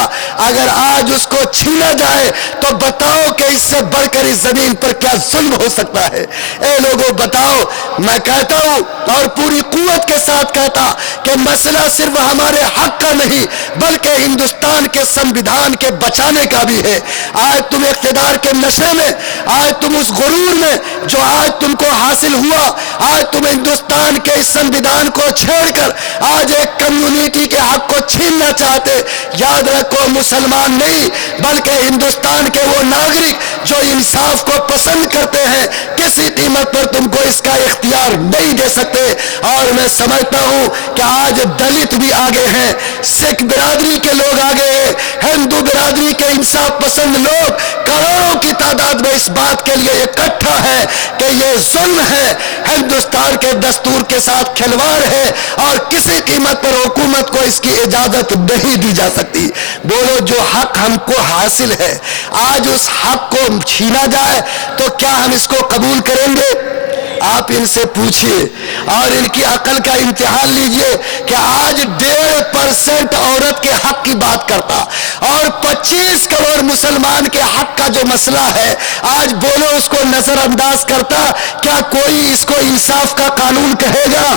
اگر آج اس کو چھینا جائے تو بتاؤ کہ اس سے بڑھ کر اس زمین پر کیا ظلم ہو سکتا ہے؟ اے لوگوں بتاؤ۔ میں کہتا ہوں اور پوری قوت کے ساتھ کہتا کہ مسئلہ صرف ہمارے حق کا نہیں بلکہ ہندوستان کے سنویدھان کے بچانے کا بھی ہے۔ آج تم اقتدار پیار کے نشے میں، آج تم اس غرور میں جو آج تم کو حاصل ہوا، آج تم ہندوستان کے اس سنویدھان کو چھیڑ کر آج ایک کمیونٹی کے حق کو چھیننا چاہتے۔ یاد رکھو، مسلمان نہیں بلکہ ہندوستان کے وہ ناگرک جو انصاف کو پسند کرتے ہیں کسی قیمت پر تم کو اس کا اختیار نہیں دے سکتے۔ اور میں سمجھتا ہوں کہ آج دلت بھی آگے ہیں، سکھ برادری کے لوگ آگے ہیں، ہندو برادری کے انصاف پسند لوگ کروڑوں کی تعداد میں اس بات کے لیے اکٹھا ہے کہ یہ ظلم ہے، ہندوستان کے دستور کے ساتھ کھلواڑ ہے اور کسی قیمت پر حکومت کو اس کی اجازت نہیں دی جا سکتی۔ بولو، جو حق ہم کو حاصل ہے آج اس حق کو چھینا جائے تو کیا ہم اس کو قبول کریں گے؟ آپ ان سے پوچھئے اور ان کی عقل کا امتحان لیجئے کہ آج 1.5% عورت کے حق کی بات کرتا اور 25 کروڑ مسلمان کے حق کا جو مسئلہ ہے آج بولو اس کو نظر انداز کرتا، کیا کوئی اس کو انصاف کا قانون کہے گا؟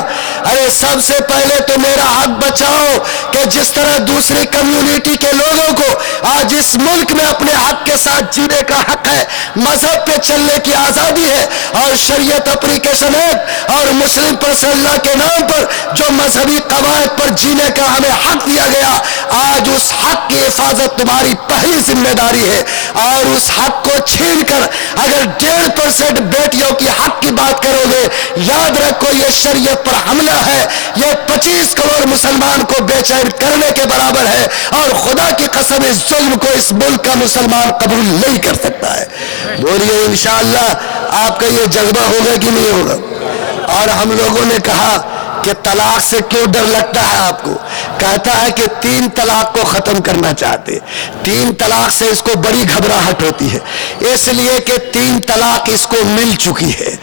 ارے سب سے پہلے تو میرا حق بچاؤ کہ جس طرح دوسری کمیونٹی کے لوگوں کو آج اس ملک میں اپنے حق کے ساتھ جینے کا حق ہے، مذہب پہ چلنے کی آزادی ہے اور شریعت اپلیکیشن ایکٹ اور مسلم پرسنل لا کے نام پر جو مذہبی قواعد پر جینے کا ہمیں حق دیا گیا، آج اس حق کی حفاظت تمہاری پہلی ذمہ داری ہے۔ اور اس حق کو چھین کر اگر 1.5% بیٹیوں کی حق کی بات کرو گے، یاد رکھو یہ شریعت پر حملہ ہے، یہ 25 کروڑ مسلمان کو بے چین کرنے کے برابر ہے اور خدا کی قسم اس ظلم کو اس ملک کا مسلمان قبول نہیں کر سکتا ہے۔ بولیے انشاءاللہ آپ کا یہ جذبہ ہوگا کہ نہیں ہوگا؟ اور ہم لوگوں نے کہا کہ طلاق سے کیوں ڈر لگتا ہے آپ کو؟ کہتا ہے کہ 3 طلاق کو ختم کرنا چاہتے، 3 طلاق سے اس کو بڑی گھبراہٹ ہوتی ہے، اس لیے کہ 3 طلاق اس کو مل چکی ہے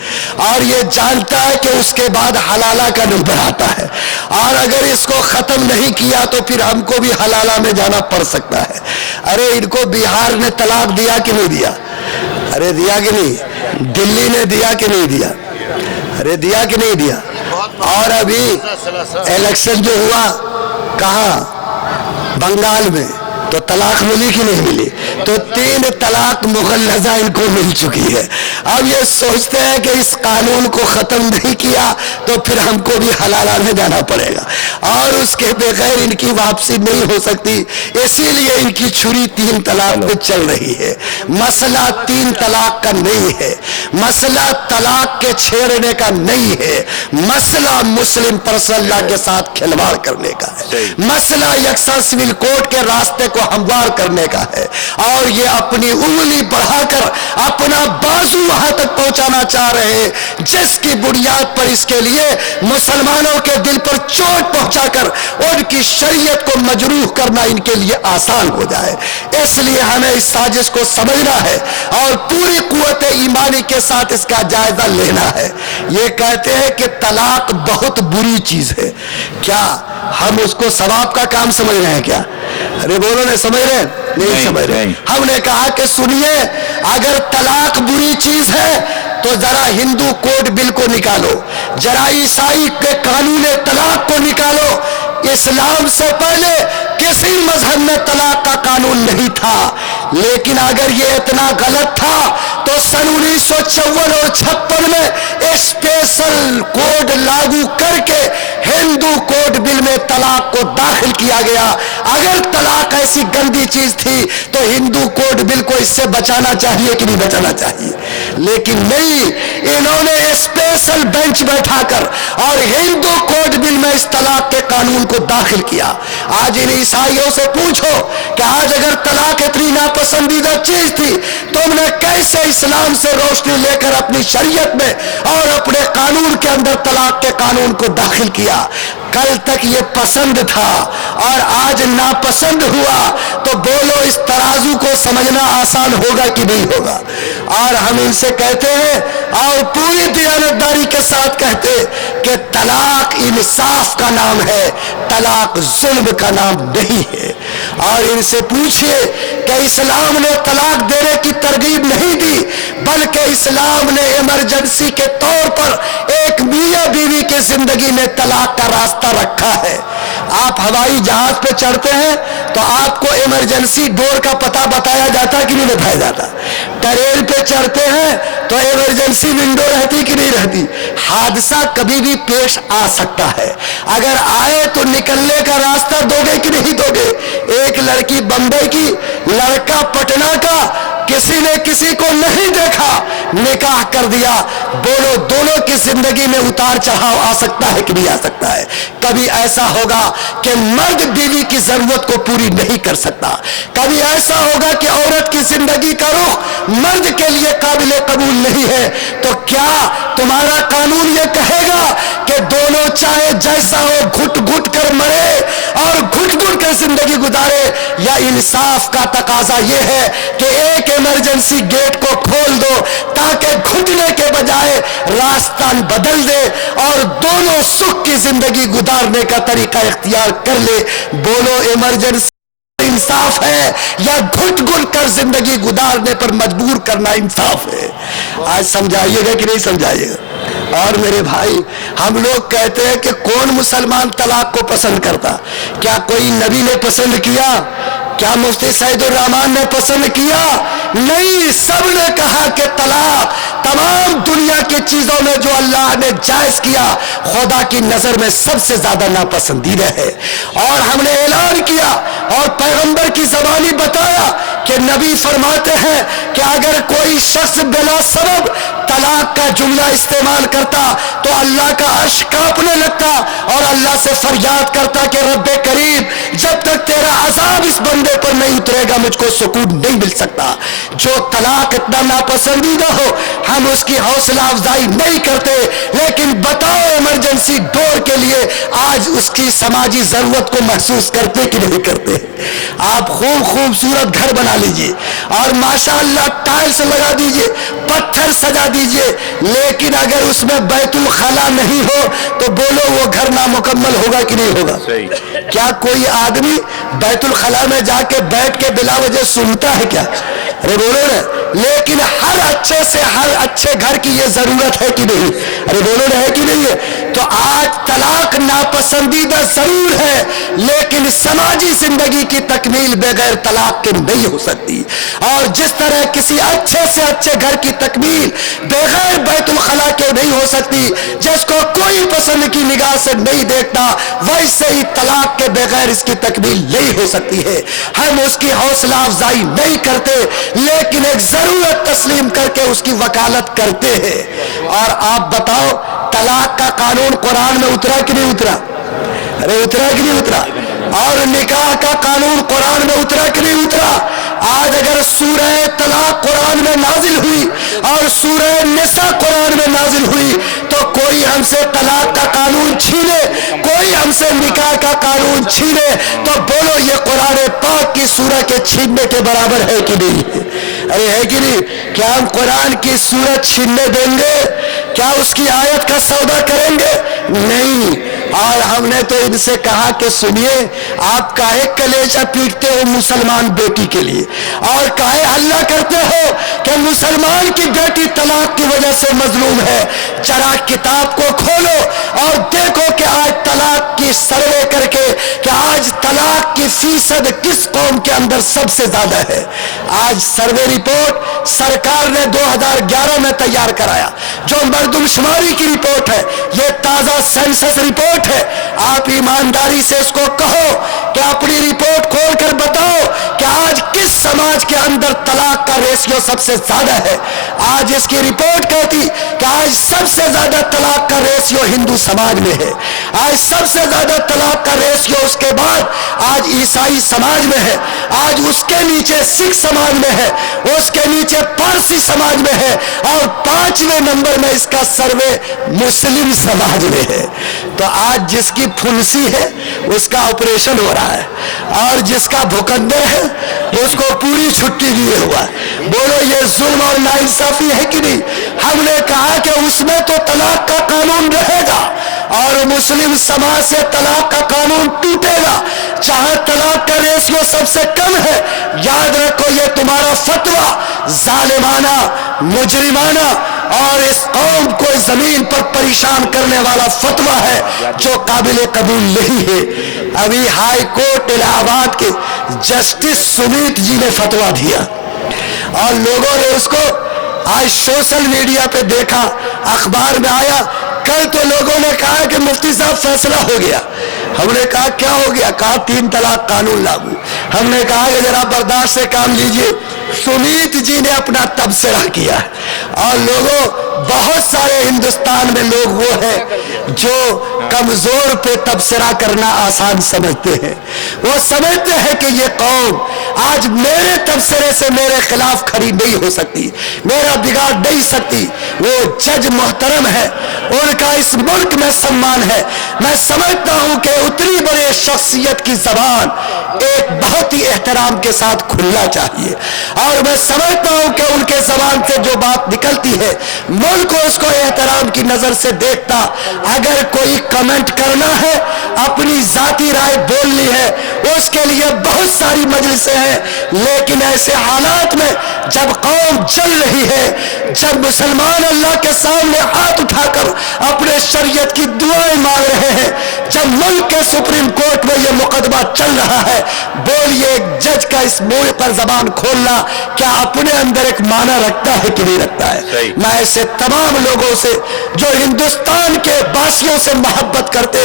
اور یہ جانتا ہے کہ اس کے بعد حلالہ کا نمبر آتا ہے اور اگر اس کو ختم نہیں کیا تو پھر ہم کو بھی حلالہ میں جانا پڑ سکتا ہے۔ ارے ان کو بہار نے طلاق دیا کہ نہیں دیا؟ ارے دیا کہ نہیں؟ دلی نے دیا کہ نہیں دیا؟ ارے دیا کہ نہیں دیا؟ اور ابھی الیکشن جو ہوا کہاں؟ بنگال میں، تو طلاق ملی کہ نہیں ملی؟ تو 3 طلاق مغلظہ ان کو مل چکی ہے۔ اب یہ سوچتے ہیں کہ اس قانون کو ختم نہیں کیا تو پھر ہم کو بھی حلالہ میں جانا پڑے گا اور اس کے بغیر ان کی واپسی نہیں ہو سکتی، اسی لیے ان کی چھری 3 طلاق پہ چل رہی ہے۔ مسئلہ 3 طلاق کا نہیں ہے، مسئلہ طلاق کے چھیڑنے کا نہیں ہے، مسئلہ مسلم پرسنل لا کے ساتھ کھلواڑ کرنے کا ہے، مسئلہ یکساں سول کوڈ کے راستے کو ہموار کرنے کا ہے اور یہ اپنی انگلی بڑھا کر اپنا بازو وہاں تک پہنچانا چاہ رہے ہیں جس کی بنیاد پر اس کے لیے مسلمانوں کے دل پر چوٹ پہنچا کر ان کی شریعت کو مجروح کرنا ان کے لیے آسان ہو جائے۔ اس لیے ہمیں اس سازش کو سمجھنا ہے اور پوری قوت ایمانی کے ساتھ اس کا جائزہ لینا ہے۔ یہ کہتے ہیں کہ طلاق بہت بری چیز ہے، کیا ہم اس کو ثواب کا کام سمجھ رہے ہیں کیا؟ ارے بولو نہیں سمجھ رہے؟ نہیں سمجھ رہے۔ ہم نے کہا کہ سنیے، اگر طلاق بری چیز ہے تو ذرا ہندو کوڈ بل کو نکالو، ذرا عیسائی کے قانون طلاق کو نکالو۔ اسلام سے پہلے کسی مذہب میں طلاق کا قانون نہیں تھا، لیکن اگر یہ اتنا غلط تھا تو سن 1954 اور 56 میں اسپیشل کوڈ لاگو کر کے ہندو کوڈ بل میں طلاق کو داخل کیا گیا۔ اگر طلاق ایسی گندی چیز تھی تو ہندو کوڈ بل کو اس سے بچانا چاہیے کہ نہیں بچانا چاہیے؟ لیکن نہیں، انہوں نے اسپیشل بینچ بیٹھا کر اور ہندو کوڈ بل میں اس طلاق کے قانون کو داخل کیا۔ آج ان عیسائیوں سے پوچھو کہ آج اگر طلاق اتنی ناپسندیدہ چیز تھی تم نے کیسے اسلام سے روشنی لے کر اپنی شریعت میں اور اپنے قانون کے اندر طلاق کے قانون کو داخل کیا؟ کل تک یہ پسند تھا اور آج ناپسند ہوا، تو بولو اس ترازو کو سمجھنا آسان ہوگا کہ نہیں ہوگا؟ اور ہم ان سے کہتے ہیں اور پوری دیانتداری کے ساتھ کہتے کہ طلاق انصاف کا نام ہے، طلاق ظلم کا نام نہیں ہے۔ اور ان سے پوچھئے کہ اسلام نے طلاق دینے کی ترغیب نہیں دی، بلکہ اسلام نے ایمرجنسی کے طور پر ایک میاں بیوی کی زندگی میں طلاق کا راستہ رکھا ہے۔ آپ ہوائی جہاز پہ چڑھتے ہیں تو آپ کو ایمرجنسی ڈور کا پتہ بتایا جاتا کہ نہیں بتایا جاتا؟ ٹرین پہ چڑھتے ہیں تو ایمرجنسی ونڈو رہتی کہ نہیں رہتی؟ حادثہ کبھی بھی پیش آ سکتا ہے، اگر آئے تو نکلنے کا راستہ دو گے کہ نہیں دو گے؟ ایک لڑکی بمبئی کی، لڑکا پٹنہ کا، کسی نے کسی کو نہیں دیکھا، نکاح کر دیا، بولو دونوں کی زندگی میں اتار چڑھاؤ آ سکتا ہے کہ نہیں آ سکتا ہے؟ کبھی ایسا ہوگا کہ مرد بیوی کی ضرورت کو پوری نہیں کر سکتا، کبھی ایسا ہوگا کہ عورت کی زندگی کا رخ مرد کے لیے قابل قبول نہیں ہے، تو کیا تمہارا قانون یہ کہے گا کہ دونوں چاہے جیسا ہو گھٹ گھٹ کر مرے اور گھٹ گھٹ کر زندگی گزارے؟ یا انصاف کا تقاضا یہ ہے کہ ایک ایمرجنسی گیٹ کو کھول دو تاکہ گھٹنے کے بجائے راستہ بدل دے اور دونوں سکھ کی زندگی گزارنے کا طریقہ اختیار کر لے؟ بولو ایمرجنسی انصاف ہے یا گھٹ گھٹ کر زندگی گزارنے پر مجبور کرنا انصاف ہے؟ آج سمجھائیے گا کہ نہیں سمجھائیے گا؟ اور میرے بھائی، ہم لوگ کہتے ہیں کہ کون مسلمان طلاق کو پسند کرتا؟ کیا کوئی نبی نے پسند کیا؟ کیا مفتی سعید الرحمان نے پسند کیا؟ نہیں، سب نے کہا کہ طلاق تمام دنیا کی چیزوں میں جو اللہ نے جائز کیا خدا کی نظر میں سب سے زیادہ ناپسندیدہ ہے، اور ہم نے اعلان کیا اور پیغمبر کی زبانی بتایا کہ نبی فرماتے ہیں کہ اگر کوئی شخص بلا سبب طلاق کا جملہ استعمال کرتا تو اللہ کا عرش کانپنے لگتا اور اللہ سے فریاد کرتا کہ رب کریم، جب تک تیرا عذاب اس بندے پر نہیں اترے گا مجھ کو سکون نہیں مل سکتا۔ جو طلاق اتنا ناپسندیدہ ہو ہم اس کی حوصلہ افزائی نہیں کرتے، لیکن بتاؤ ایمرجنسی ڈور کے لیے آج اس کی سماجی ضرورت کو محسوس کرتے کہ نہیں کرتے؟ آپ خوبصورت گھر بنا لیجئے اور ماشاءاللہ ٹائلز لگا دیجئے، پتھر سجا دیجئے، لیکن اگر اس میں بیت الخلا نہیں ہو تو بولو وہ گھر نامکمل ہوگا کہ نہیں ہوگا؟ کیا کوئی آدمی بیت الخلا میں جا کے بیٹھ کے بلا وجہ سنتا ہے کیا؟ ارے بولو نا، لیکن ہر اچھے سے ہر اچھے گھر کی یہ ضرورت ہے کہ نہیں؟ ارے بولو نا، ہے کہ نہیں ہے؟ تو آج طلاق ناپسندیدہ ضرور ہے، لیکن سماجی زندگی کی تکمیل بغیر طلاق کے نہیں ہو سکتی، اور جس طرح کسی اچھے سے اچھے گھر کی تکمیل بغیر بیت الخلا کے نہیں ہو سکتی، جس کو کوئی پسند کی نگاہ سے نہیں دیکھتا، ویسے ہی طلاق کے بغیر اس کی تکمیل نہیں ہو سکتی ہے۔ ہم اس کی حوصلہ افزائی نہیں کرتے، لیکن ایک ضرورت تسلیم کر کے اس کی وکالت کرتے ہیں۔ اور آپ بتاؤ، طلاق کا قانون قرآن میں اترا کہ نہیں اترا؟ ارے اترا کہ نہیں اترا؟ اور نکاح کا قانون قرآن میں اترا کہ نہیں اترا؟ آج اگر سورہ طلاق قرآن میں نازل ہوئی اور سورہ نساء قرآن میں نازل ہوئی تو کوئی ہم سے طلاق کا قانون چھینے، کوئی ہم سے نکاح کا قانون چھینے، تو بولو یہ قرآن پاک کی سورہ کے چھیننے کے برابر ہے کہ نہیں؟ ارے ہے کہ نہیں؟ کیا ہم قرآن کی سورہ چھیننے دیں گے؟ کیا اس کی آیت کا سودا کریں گے؟ نہیں۔ اور ہم نے تو ان سے کہا کہ سنیے، آپ کاہے کلیجہ پیٹتے ہو مسلمان بیٹی کے لیے، اور کاہے ہلہ کرتے ہو کہ مسلمان کی بیٹی طلاق کی وجہ سے مظلوم ہے؟ ذرا کتاب کو کھولو اور دیکھو کہ آج طلاق کی سروے کر کے کہ آج طلاق کی فیصد کس قوم کے اندر سب سے زیادہ ہے۔ آج سروے رپورٹ سرکار نے 2011 میں تیار کرایا، جو مردم شماری کی رپورٹ ہے، یہ تازہ سینسس رپورٹ ہے۔ آپ ایمانداری سے اس کو کہو کہ اپنی رپورٹ کھول کر بتاؤ کہ آج کس سماج کے اندر طلاق کا ریشیو سب سے زیادہ ہے۔ آج اس کی رپورٹ کہتی کہ آج سب سے زیادہ طلاق کا ریشیو ہندو سماج میں ہے، آج سب سے زیادہ طلاق کا ریشیو اس کے بعد آج عیسائی سماج میں ہے، آج اس کے نیچے سکھ سماج میں ہے، اس کے نیچے پارسی سماج میں ہے، اور 5ویں نمبر میں اس کا سروے مسلم سماج میں ہے۔ تو آج جس کی پھنسی ہے اس کا آپریشن ہو رہا ہے، اور جس کا بھوکندر ہے اس کو پوری چھٹی دیے ہوا ہے۔ بولو یہ ظلم اور ناانصافی ہے کہ نہیں؟ ہم نے کہا کہ اس میں تو طلاق کا قانون رہے گا اور مسلم سماج سے طلاق کا قانون ٹوٹے گا، جہاں طلاق کا ریشیو سب سے کم ہے۔ یاد رکھو یہ تمہارا فتویٰ ظالمانہ، مجرمانہ اور اس قوم کو اس زمین پر پریشان کرنے والا فتویٰ ہے جو قابل قبول نہیں ہے۔ ابھی ہائی کورٹ الہ آباد کے جسٹس سمیت جی نے فتویٰ دیا اور لوگوں نے اس کو آج سوشل میڈیا پہ دیکھا، اخبار میں آیا۔ کل تو لوگوں نے کہا کہ مفتی صاحب فیصلہ ہو گیا۔ ہم نے کہا کیا ہو گیا؟ کہا 3 طلاق قانون لاگو۔ ہم نے کہا کہ ذرا برداشت سے کام لیجئے۔ سمیت جی نے اپنا تبصرہ کیا اور لوگوں، بہت سارے ہندوستان میں لوگ وہ ہیں جو کمزور پہ تبصرہ کرنا آسان سمجھتے ہیں۔ وہ سمجھتے ہیں کہ یہ قوم آج میرے تبصرے سے میرے خلاف کھڑی نہیں ہو سکتی، میرا بگاڑ نہیں سکتی۔ وہ جج محترم ہے، ان کا اس ملک میں سمان ہے۔ میں سمجھتا ہوں کہ اتنی بڑے شخصیت کی زبان ایک بہت ہی احترام کے ساتھ کھلنا چاہیے، اور میں سمجھتا ہوں کہ ان کے زبان سے جو بات نکلتی ہے ملک اس کو احترام کی نظر سے دیکھتا۔ اگر کوئی کمنٹ کرنا ہے، اپنی ذاتی رائے بولنی ہے، اس کے لیے بہت ساری مجلسیں ہیں، لیکن ایسے حالات میں جب قوم جل رہی ہے، جب مسلمان اللہ کے سامنے ہاتھ اٹھا کر اپنے شریعت کی دعائیں مانگ رہے ہیں، جب ملک کے سپریم کورٹ میں یہ مقدمہ چل رہا ہے، بولیے ایک جج کا اس موضوع پر زبان کھولنا کیا اپنے اندر ایک معنی رکھتا ہے کہ نہیں رکھتا ہے؟ میں ایسے تمام لوگوں سے جو ہندوستان کے باسیوں سے محبت کرتے،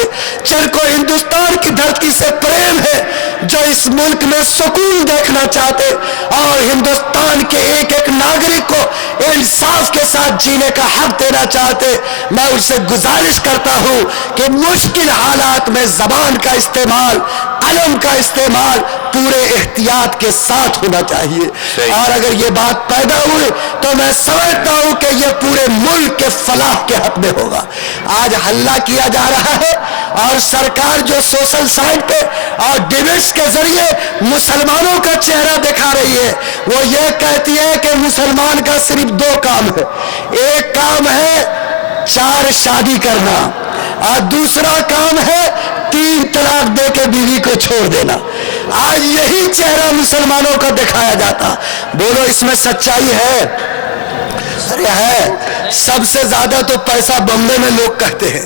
جن کو ہندوستان کی دھرتی سے پریم ہے، جو اس ملک میں سکون دیکھنا چاہتے اور ہندوستان کے ایک ایک ناگرک کو انصاف کے ساتھ جینے کا حق دینا چاہتے، میں ان سے گزارش کرتا ہوں کہ مشکل حالات میں زبان کا استعمال، قلم کا استعمال پورے احتیاط کے ساتھ ہونا چاہیے۔ اور اگر یہ بات پیدا ہوئی تو میں سمجھتا ہوں کہ یہ پورے ملک کے فلاح کے حق میں ہوگا۔ آج ہلہ کیا جا رہا ہے اور سرکار جو سوشل سائٹ پہ اور ڈیبیٹس کے ذریعے مسلمانوں کا چہرہ دکھا رہی ہے، وہ یہ کہتی ہے کہ مسلمان کا صرف 2 کام ہے۔ ایک کام ہے 4 شادی کرنا اور دوسرا کام ہے 3 طلاق دے کے بیوی کو چھوڑ دینا۔ آج یہی چہرہ مسلمانوں کا دکھایا جاتا۔ بولو اس میں سچائی ہے؟ ارے ہے۔ سب سے زیادہ تو پیسہ بمبے میں لوگ کہتے ہیں۔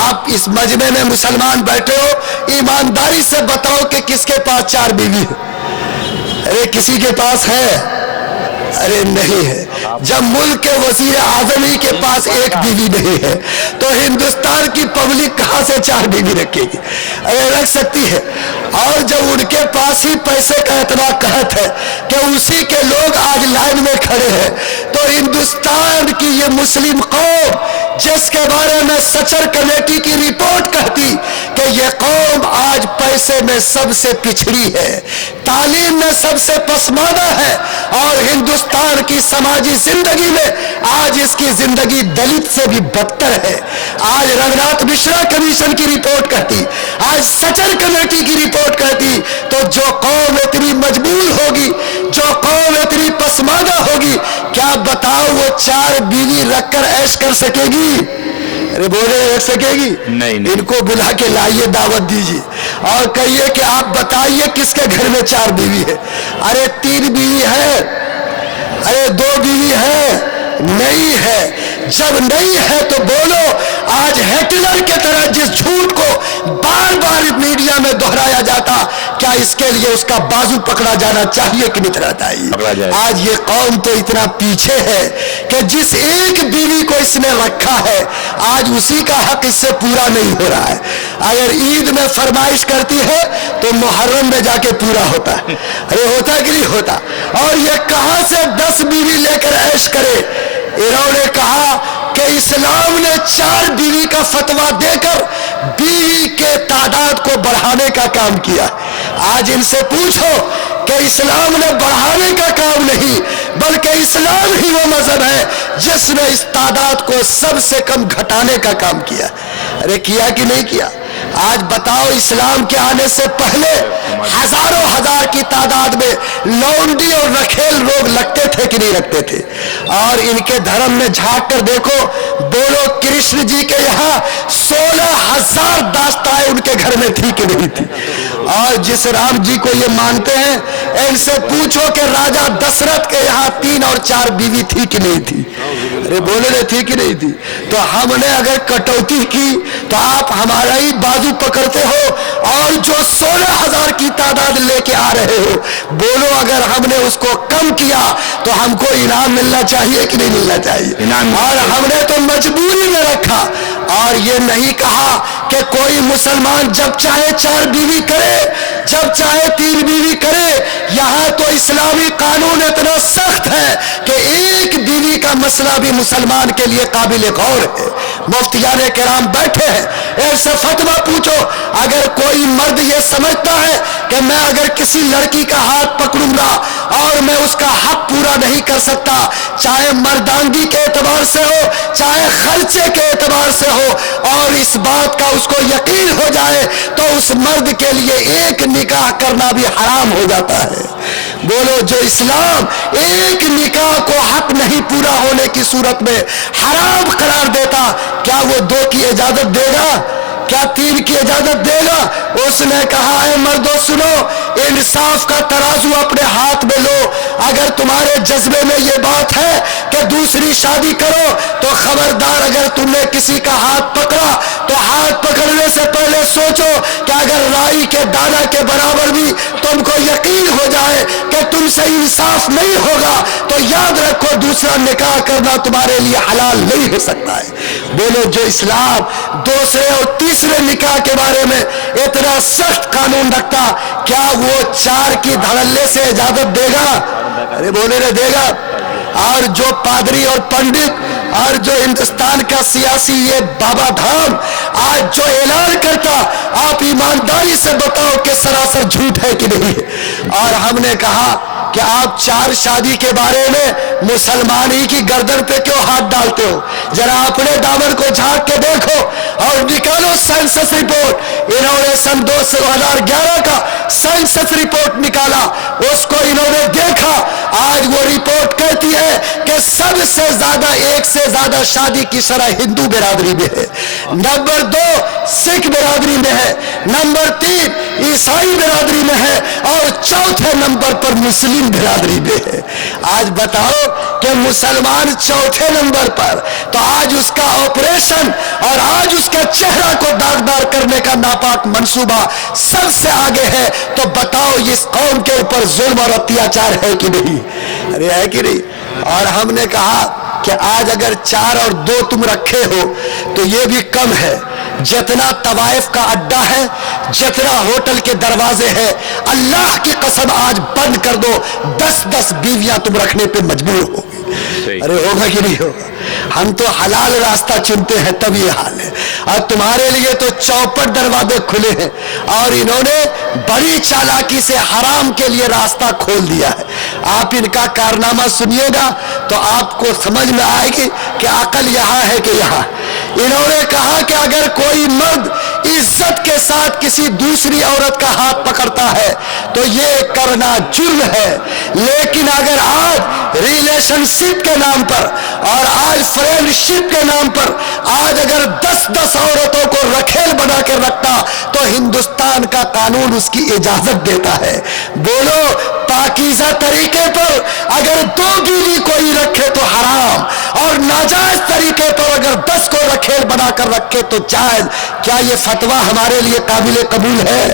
آپ اس مجمع میں مسلمان بیٹھے ہو، ایمانداری سے بتاؤ کہ کس کے پاس 4 بیوی ہے؟ ارے کسی کے پاس ہے؟ ارے نہیں ہے۔ جب ملک کے وزیر اعظم ہی کے پاس 1 بیوی نہیں ہے تو ہندوستان کی پبلک کہاں سے 4 بیوی رکھے گی؟ ارے رکھ سکتی ہے۔ اور جب ان کے پاس ہی پیسے کا اتنا قحط ہے کہ اسی کے لوگ آج لائن میں کھڑے ہیں، تو ہندوستان کی یہ مسلم قوم جس کے بارے میں سچر کمیٹی کی رپورٹ کہتی کہ یہ قوم آج پیسے میں سب سے پچھڑی ہے، تعلیم میں سب سے پسماندہ ہے، اور ہندوستان کی سماجی زندگی میں آج اس کی زندگی دلت سے بھی بدتر ہے۔ آج رگھناتھ مشرا کمیشن کی رپورٹ کہتی، آج سچر کمیٹی کی رپورٹ کہتی، تو جو قوم اتنی مجبور ہوگی، جو قوم اتنی پسماندہ ہوگی، کیا بتاؤ وہ 4 بیوی رکھ کر عیش کر سکے گی؟ ارے بولے رکھ سکے گی؟ نہیں۔ ان کو بلا کے لائیے، دعوت دیجیے اور کہیے کہ آپ بتائیے کس کے گھر میں 4 بیوی ہے؟ ارے 3 بیوی ہے، ارے 2 بیوی ہے، نہیں ہے۔ جب نہیں ہے تو بولو۔ آج ہٹلر کے طرح جس جھوٹ کو بار بار میڈیا میں دہرایا جاتا، کیا اس کے لیے اس کا بازو پکڑا جانا چاہیے کہ نہیں چاہیے؟ آج یہ قوم تو اتنا پیچھے ہے کہ جس 1 بیوی کو اس نے رکھا ہے آج اسی کا حق اس سے پورا نہیں ہو رہا ہے۔ اگر عید میں فرمائش کرتی ہے تو محرم میں جا کے پورا ہوتا ہے۔ ارے ہوتا کہ نہیں ہوتا؟ اور یہ کہاں سے 10 بیوی لے کر عیش کرے؟ انہوں نے کہا کہ اسلام نے 4 بیوی کا فتویٰ دے کر بیوی کے تعداد کو بڑھانے کا کام کیا۔ آج ان سے پوچھو کہ اسلام نے بڑھانے کا کام نہیں، بلکہ اسلام ہی وہ مذہب ہے جس نے اس تعداد کو سب سے کم گھٹانے کا کام کیا۔ ارے کیا کہ نہیں کیا؟ آج بتاؤ، اسلام کے آنے سے پہلے ہزاروں ہزار کی تعداد میں لونڈی اور رکھیل لوگ لگتے تھے کہ نہیں لگتے تھے؟ اور ان کے دھرم میں جھانک کر دیکھو، بولو کرشن جی کے یہاں 16,000 داستائیں ان کے گھر میں تھی کہ نہیں تھی؟ اور جس رام جی کو یہ مانتے ہیں ان سے پوچھو کہ راجا دشرتھ کے یہاں 3 اور 4 بیوی تھی کہ نہیں تھی؟ ارے بولے رہے تھی کہ نہیں تھی؟ تو ہم نے اگر کٹوتی کی تو آپ ہمارا ہی بازو پکڑتے ہو، اور جو 16,000 کی تعداد لے کے آ رہے ہو، بولو اگر ہم نے اس کو کم کیا تو ہم کو انعام ملنا چاہیے کہ نہیں ملنا چاہیے؟ اور ہم نے تو مجبوری میں رکھا، اور یہ نہیں کہا کہ کوئی مسلمان جب چاہے 4 بیوی کرے، جب چاہے 3 بیوی کرے۔ یہاں تو اسلامی قانون اتنا سخت ہے کہ ایک بیوی کا مسئلہ بھی مسلمان کے لیے قابل غور ہے۔ مفتیان کرام بیٹھے ہیں، ان سے فتویٰ پوچھو، اگر کوئی مرد یہ سمجھتا ہے کہ میں اگر کسی لڑکی کا ہاتھ پکڑوں گا اور میں اس کا حق پورا نہیں کر سکتا، چاہے مردانگی کے اعتبار سے ہو، چاہے خرچے کے اعتبار سے ہو، اور اس بات کا اس کو یقین ہو جائے، تو اس مرد کے لیے ایک نکاح کرنا بھی حرام ہو جاتا ہے۔ بولو، جو اسلام ایک نکاح کو حق نہیں پورا ہونے کی صورت میں حرام قرار دیتا، کیا وہ 2 کی اجازت دے گا؟ کیا 3 کی اجازت دے گا؟ اس نے کہا ہے مردوں سنو، انصاف کا ترازو اپنے ہاتھ میں لو۔ اگر تمہارے جذبے میں یہ بات ہے کہ دوسری شادی کرو تو خبردار، اگر تم نے کسی کا ہاتھ پکڑا تو ہاتھ پکڑنے سے پہلے سوچو کہ اگر رائی کے دانہ کے برابر بھی تم کو یقین ہو جائے کہ تم سے انصاف نہیں ہوگا تو یاد رکھو دوسرا نکاح کرنا تمہارے لیے حلال نہیں ہو سکتا ہے۔ بولو، جو اسلام دوسرے اور تیسرے نکاح کے بارے میں اتنا سخت قانون رکھتا، کیا وہ 4 کی دھڑلے سے اجازت دے گا؟ ارے بولے نہ دے گا۔ اور جو پادری اور پنڈت اور جو ہندوستان کا سیاسی یہ بابا دھام آج جو اعلان کرتا، آپ ایمانداری سے بتاؤ کہ سراسر جھوٹ ہے کہ نہیں ہے؟ اور ہم نے کہا کہ آپ 4 شادی کے بارے میں مسلمان ہی کی گردن پہ کیوں ہاتھ ڈالتے ہو؟ ذرا اپنے دامن کو جھانک کے دیکھو اور نکالو سینسس رپورٹ۔ انہوں نے سن 2011 کا سینسس رپورٹ نکالا، اس کو انہوں نے دیکھا، آج وہ رپورٹ کہتی ہے کہ سب سے زیادہ 1 سے زیادہ شادی کی شرح ہندو برادری میں ہے، نمبر 2 سکھ برادری میں ہے، نمبر 3 عیسائی برادری میں ہے، اور چوتھے نمبر پر مسلم برادری میں ہے۔ آج بتاؤ کہ مسلمان چوتھے نمبر پر، تو آج اس کا آپریشن اور آج اس کے چہرہ کو داغدار کرنے کا ناپاک منصوبہ سب سے آگے ہے، تو بتاؤ اس قوم کے اوپر ظلم اور اتیاچار ہے کہ نہیں؟ ارے ہے کہ نہیں؟ اور ہم نے کہا کہ آج اگر 4 اور 2 تم رکھے ہو تو یہ بھی کم ہے، جتنا طوائف کا اڈا ہے، جتنا ہوٹل کے دروازے ہیں، اللہ کی قسم آج بند کر دو، 10 بیویاں تم رکھنے پہ مجبور ہو گی۔ ارے ہوگا کہ نہیں ہوگا؟ ہم تو حلال راستہ چنتے ہیں، تب یہ حال ہے، اور تمہارے لیے تو چوپٹ دروازے کھلے ہیں، اور انہوں نے بڑی چالاکی سے حرام کے لیے راستہ کھول دیا ہے۔ آپ ان کا کارنامہ سنیے گا تو آپ کو سمجھ میں آئے گی کہ عقل یہاں ہے کہ یہاں۔ انہوں نے کہا کہ اگر کوئی مرد عزت کے ساتھ کسی دوسری عورت کا ہاتھ پکڑتا ہے تو یہ کرنا جرم ہے، لیکن اگر آج ریلیشن شپ کے نام پر اور آج فرینڈ شپ کے نام پر آج اگر 10 عورتوں کو رکھیل بنا کے رکھتا تو ہندوستان کا قانون اس کی اجازت دیتا ہے۔ بولو، پاکیزہ طریقے پر اگر 2 بیوی کوئی رکھے تو حرام، اور ناجائز طریقے پر اگر 10 کو رکھیل بنا کر رکھے تو جائز۔ کیا یہ فتویٰ ہمارے لیے قابل قبول ہے؟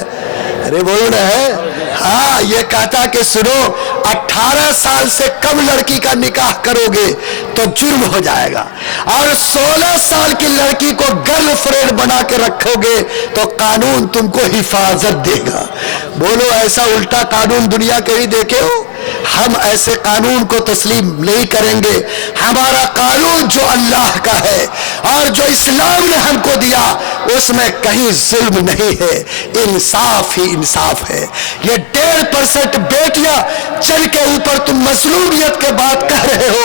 ارے بولو نہ ہے؟ ہاں، یہ کہتا کہ سنو، 18 سال سے کم لڑکی کا نکاح کرو گے تو جرم ہو جائے گا، اور 16 سال کی لڑکی کو گرل فرینڈ بنا کے رکھو گے تو قانون تم کو حفاظت دے گا۔ بولو، ایسا الٹا قانون دنیا کہیں دیکھے ہو؟ ہم ایسے قانون کو تسلیم نہیں کریں گے۔ ہمارا قانون جو اللہ کا ہے اور جو اسلام نے ہم کو دیا، اس میں کہیں ظلم نہیں ہے، انصاف ہی انصاف ہے۔ یہ 1.5% بیٹیاں جن کے اوپر تم مظلومیت کے بات کہہ رہے ہو،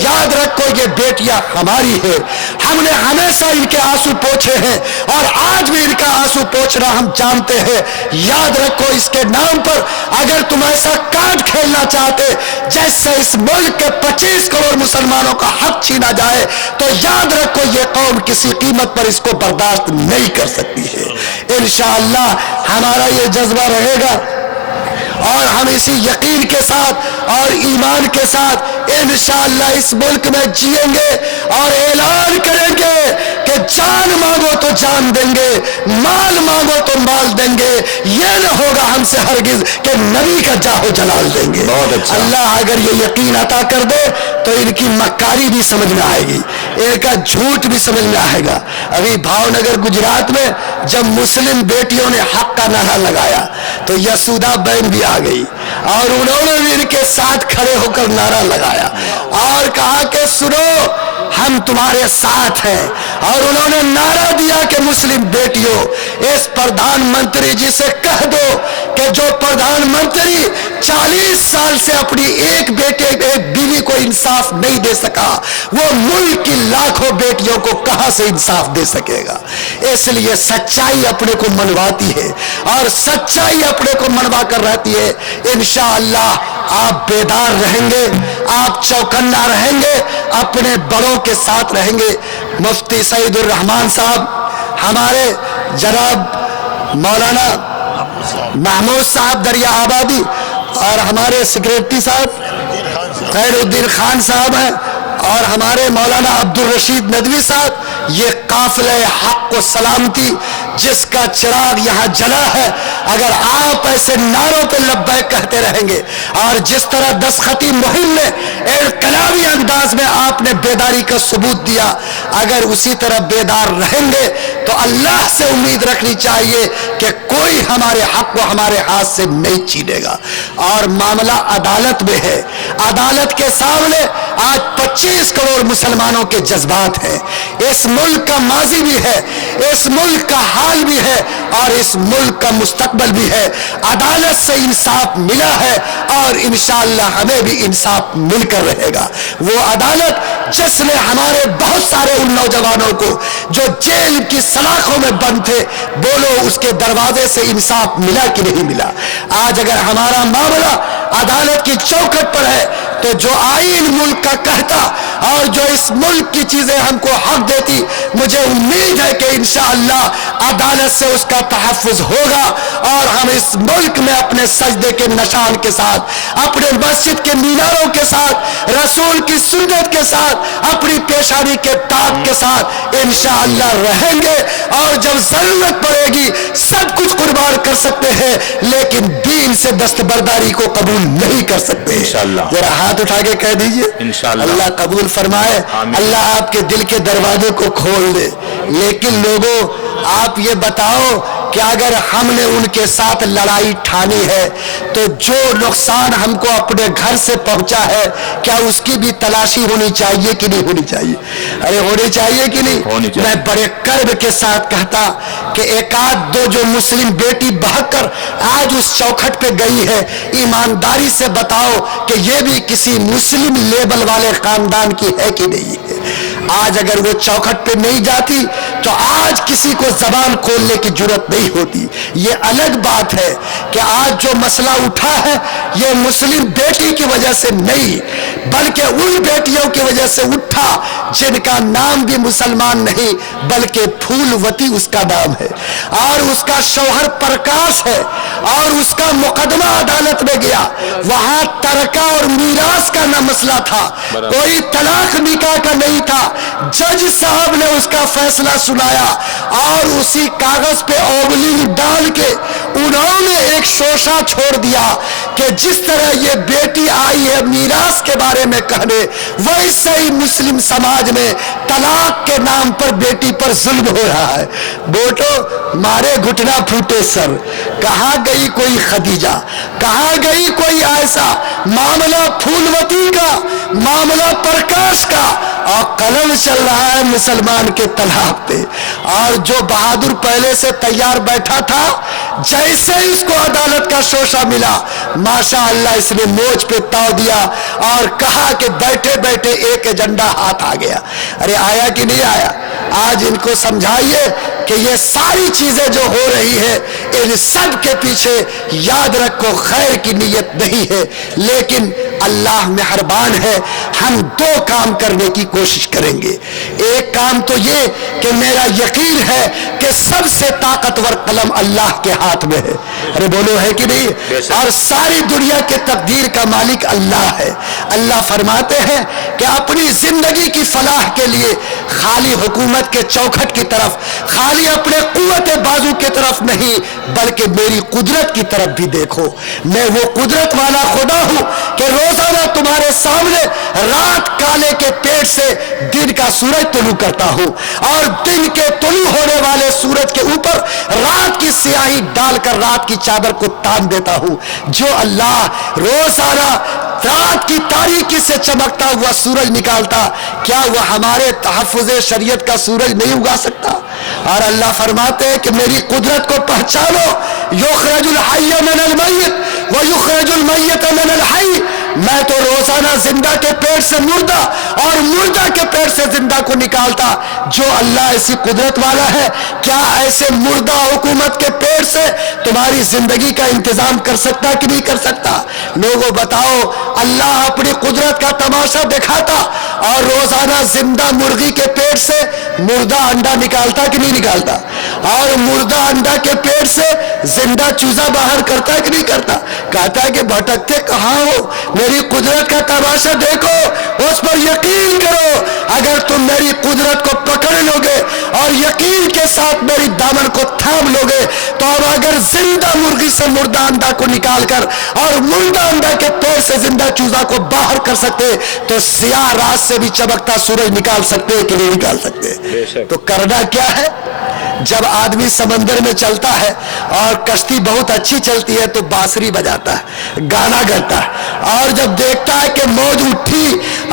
یاد رکھو یہ بیٹیاں ہماری ہے، ہم نے ہمیشہ ان کے آنسو پوچھے ہیں اور آج بھی ان کا آنسو پوچھنا ہم جانتے ہیں۔ یاد رکھو، اس کے نام پر اگر تم ایسا کارڈ کھیلنا چاہتے جیسے اس ملک کے 25 کروڑ مسلمانوں کا حق چھینا جائے، تو یاد رکھو یہ قوم کسی قیمت پر اس کو برداشت نہیں کر سکتی ہے۔ انشاءاللہ ہمارا یہ جذبہ رہے گا، اور ہم اسی یقین کے ساتھ اور ایمان کے ساتھ انشاءاللہ اس ملک میں جئیں گے اور اعلان کریں گے کہ جان مانگو تو جان دیں گے، مال مانگو تو مال دیں گے، یہ نہ ہوگا ہم سے ہرگز کہ نبی کا جاہ و جلال دیں گے۔ اللہ اگر یہ یقین عطا کر دے تو ان کی مکاری بھی سمجھ میں آئے گی، ان کا جھوٹ بھی سمجھ میں آئے گا۔ ابھی بھاؤنگر گجرات میں جب مسلم بیٹیوں نے حق کا نعرہ لگایا تو یسودا بہن بھی آ گئی اور انہوں نے بھی ان کے ساتھ کھڑے ہو کر نعرہ لگایا اور کہا کہ سنو ہم تمہارے ساتھ ہیں، اور انہوں نے نعرہ دیا کہ مسلم بیٹیوں اس پردھان منتری جی سے کہہ دو کہ جو پردھان منتری 40 سال سے اپنی ایک بیوی کو انصاف نہیں دے سکا وہ ملک کی لاکھوں بیٹیوں کو کہاں سے انصاف دے سکے گا۔ اس لیے سچائی اپنے کو منواتی ہے اور سچائی اپنے کو منوا کر رہتی ہے۔ انشاءاللہ آپ بیدار رہیں گے، آپ چوکنا رہیں گے، اپنے بڑوں کے ساتھ رہیں گے۔ مفتی سعید الرحمان صاحب، ہمارے جناب مولانا محمود صاحب دریا آبادی اور ہمارے سیکریٹری صاحب خیر الدین خان صاحب ہیں اور ہمارے مولانا عبدالرشید ندوی صاحب، یہ قافلہ حق و سلامتی جس کا چراغ یہاں جلا ہے، اگر آپ ایسے نعروں پہ لبیک کہتے رہیں گے اور جس طرح دستخطی مہم میں انقلابی انداز میں آپ نے بیداری کا ثبوت دیا، اگر اسی طرح بیدار رہیں گے تو اللہ سے امید رکھنی چاہیے کہ کوئی ہمارے حق کو ہمارے ہاتھ سے نہیں چھینے گا۔ اور معاملہ عدالت میں ہے، عدالت کے سامنے آج 25 کروڑ مسلمانوں کے جذبات ہیں، اس ملک کا ماضی بھی ہے، اس ملک کا حال بھی ہے اور اس ملک کا مستقبل بھی ہے۔ عدالت سے انصاف ملا ہے اور انشاءاللہ ہمیں بھی انصاف مل کر رہے گا۔ وہ عدالت جس نے ہمارے بہت سارے ان نوجوانوں کو جو جیل کی سلاخوں میں بند تھے، بولو اس کے دروازے سے انصاف ملا کہ نہیں ملا؟ آج اگر ہمارا معاملہ عدالت کی چوکھٹ پر ہے تو جو آئین ملک کا کہتا اور جو اس ملک کی چیزیں ہم کو حق دیتی، مجھے امید ہے کہ انشاءاللہ عدالت سے اس کا تحفظ ہوگا اور ہم اس ملک میں اپنے سجدے کے نشان کے ساتھ، اپنے مسجد کے میناروں کے ساتھ، رسول کی سنت کے ساتھ، اپنی پیشانی کے داغ کے ساتھ انشاءاللہ رہیں گے، اور جب ضرورت پڑے گی سب کچھ قربان کر سکتے ہیں لیکن دین سے دستبرداری کو قبول نہیں کر سکتے۔ انشاءاللہ ذرا ہاتھ اٹھا کے کہہ دیجئے انشاءاللہ اللہ قبول فرمائے، اللہ آپ کے دل کے دروازے کو کھول دے۔ لیکن لوگوں آپ یہ بتاؤ کہ اگر ہم نے ان کے ساتھ لڑائی ٹھانی ہے تو جو نقصان ہم کو اپنے گھر سے پہنچا ہے کیا اس کی بھی تلاشی ہونی چاہیے کہ نہیں ہونی چاہیے؟ ارے ہونی چاہیے کہ نہیں؟ میں بڑے کرب کے ساتھ کہتا کہ ایک آدھ دو جو مسلم بیٹی بہک کر آج اس چوکھٹ پہ گئی ہے، ایمانداری سے بتاؤ کہ یہ بھی کسی مسلم لیبل والے خاندان کی ہے کہ نہیں ہے؟ آج اگر وہ چوکھٹ پہ نہیں جاتی تو آج کسی کو زبان کھولنے کی جرات نہیں ہوتی۔ یہ الگ بات ہے کہ آج جو مسئلہ اٹھا ہے یہ مسلم بیٹی کی وجہ سے نہیں بلکہ ان بیٹیوں کی وجہ سے اٹھا جن کا نام بھی مسلمان نہیں بلکہ پھولوتی اس کا نام ہے اور اس کا شوہر پرکاش ہے اور اس کا مقدمہ عدالت میں گیا، وہاں ترکہ اور میراث کا نہ مسئلہ تھا، کوئی طلاق نکاح کا نہیں تھا۔ جج صاحب نے اس کا فیصلہ سنایا اور اسی کاغذ پہ اوبلنگ ڈال کے انہوں نے ایک شوشہ چھوڑ دیا کہ جس طرح یہ بیٹی آئی ہے میراث کے بارے میں کہنے، ویسے ہی مسلم سماج میں طلاق کے نام پر بیٹی پر ظلم ہو رہا ہے۔ بیٹو مارے گھٹنا پھوٹے سر، کہاں گئی کوئی خدیجہ، کہاں گئی کوئی عائشہ؟ معاملہ پھولوتی کا، معاملہ پرکاش کا، اور قلم چل رہا ہے مسلمان کے طلاق پہ۔ اور جو بہادر پہلے سے تیار بیٹھا تھا جیسے اس کو عدالت کا شوشہ ملا ماشاءاللہ اس نے موج پہ تاؤ دیا اور کہا کہ بیٹھے بیٹھے ایک ایجنڈا ہاتھ آ گیا۔ ارے آیا کہ نہیں آیا؟ آج ان کو سمجھائیے کہ یہ ساری چیزیں جو ہو رہی ہے ان سب کے پیچھے یاد رکھو خیر کی نیت نہیں ہے، لیکن اللہ مہربان ہے، ہم دو کام کرنے کی کوشش کریں گے۔ ایک کام تو یہ کہ میرا یقین ہے کہ سب سے طاقتور قلم اللہ کے ہاتھ میں ہے، ارے بولو ہے کہ نہیں؟ اور ساری دنیا کے تقدیر کا مالک اللہ ہے۔ اللہ فرماتے ہیں کہ اپنی زندگی کی فلاح کے لیے خالی حکومت کے چوکھٹ کی طرف، خالی اپنے قوت بازو کی طرف نہیں، بلکہ میری قدرت کی طرف بھی دیکھو۔ میں وہ قدرت والا خدا ہوں کہ روزانہ تمہارے سامنے رات کالے کے پیٹ سے دن کا سورج طلوع کرتا ہوں، اور دن کے طلوع ہونے والے سورج کے اوپر رات کی سیاہی ڈال کر رات کی چادر کو تان دیتا ہوں۔ جو اللہ روزانہ رات کی تاریکی سے چمکتا ہوا سورج نکالتا، کیا وہ ہمارے تحفظ شریعت کا سورج نہیں اگا سکتا؟ اور اللہ فرماتے ہیں کہ میری قدرت کو پہچانو، یخرج الحی من المیت ویخرج المیت من الحی۔ میں تو روزانہ زندہ کے پیٹ سے مردہ اور مردہ کے پیٹ سے زندہ کو نکالتا۔ جو اللہ ایسی قدرت والا ہے، کیا ایسے مردہ حکومت کے پیٹ سے تمہاری زندگی کا انتظام کر سکتا کہ نہیں کر سکتا؟ لوگوں بتاؤ، اللہ اپنی قدرت کا تماشا دکھاتا اور روزانہ زندہ مرغی کے پیٹ سے مردہ انڈا نکالتا کہ نہیں نکالتا؟ اور مردہ انڈا کے پیٹ سے زندہ چوزا باہر کرتا کہ نہیں کرتا؟ کہتا ہے کہ بھٹکتے کہاں ہو، میری قدرت کا تماشا دیکھو، اس پر یقین کرو۔ اگر تم میری قدرت کو پکڑ لو گے اور یقین کے ساتھ میری دامن کو تھام لو گے، تو اب اگر زندہ مرغی سے مردہ انڈا کو نکال کر اور مردہ انڈا کے پیٹ سے زندہ چوزا کو باہر کر سکتے، تو سیاہ رات سے بھی چمکتا سورج نکال سکتے کہ نہیں نکال سکتے؟ تو کرنا کیا ہے؟ جب آدمی سمندر میں چلتا ہے اور کشتی بہت اچھی چلتی ہے تو بانسری بجاتا ہے، گانا گاتا ہے، اور جب دیکھتا ہے کہ موج اٹھی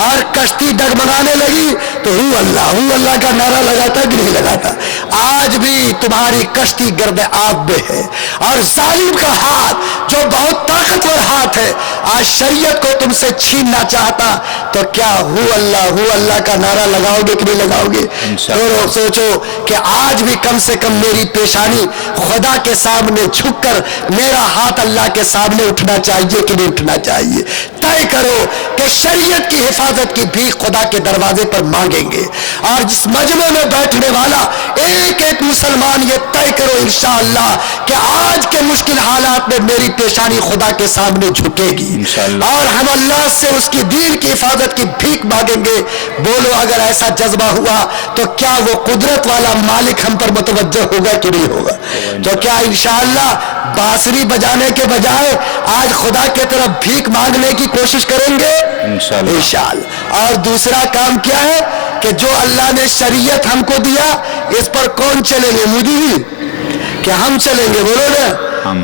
اور کشتی ڈگمگانے لگی تو ہو اللہ کا نعرہ لگاتا کہ نہیں لگاتا؟ آج بھی تمہاری کشتی گرد آب میں ہے، اور ظالم کا ہاتھ جو بہت طاقتور ہاتھ ہے آج شریعت کو تم سے چھیننا چاہتا، تو کیا ہو اللہ کا نعرہ لگاؤ گے کہ نہیں لگاؤ گے؟ تو سوچو کہ آج بھی کم سے کم میری پیشانی خدا کے سامنے جھک کر میرا ہاتھ اللہ کے سامنے اٹھنا چاہیے کہ نہیں اٹھنا چاہیے؟ طے کرو کہ شریعت کی حفاظت کی بھی خدا کے دروازے پر مانگیں گے، اور جس مجمع میں بیٹھنے والا ایک ایک مسلمان یہ طے کرو انشاءاللہ کہ آج کے مشکل حالات میں میری پیشانی خدا کے سامنے جھکے گی، اور ہم اللہ سے اس کی دین کی حفاظت کی بھیک مانگیں گے۔ بولو اگر ایسا جذبہ ہوا تو کیا وہ قدرت والا مالک ہم پر متوجہ ہوگا کہ نہیں ہوگا؟ تو کیا انشاءاللہ بانسری بجانے کے بجائے آج خدا کی طرف بھیک مانگنے کی کوشش کریں گے؟ انشاءاللہ۔ اور دوسرا کام کیا ہے کہ جو اللہ نے شریعت ہم کو دیا، اس پر کون چلیں گے؟ مجھے بھی کہ ہم چلیں گے، بولو نا۔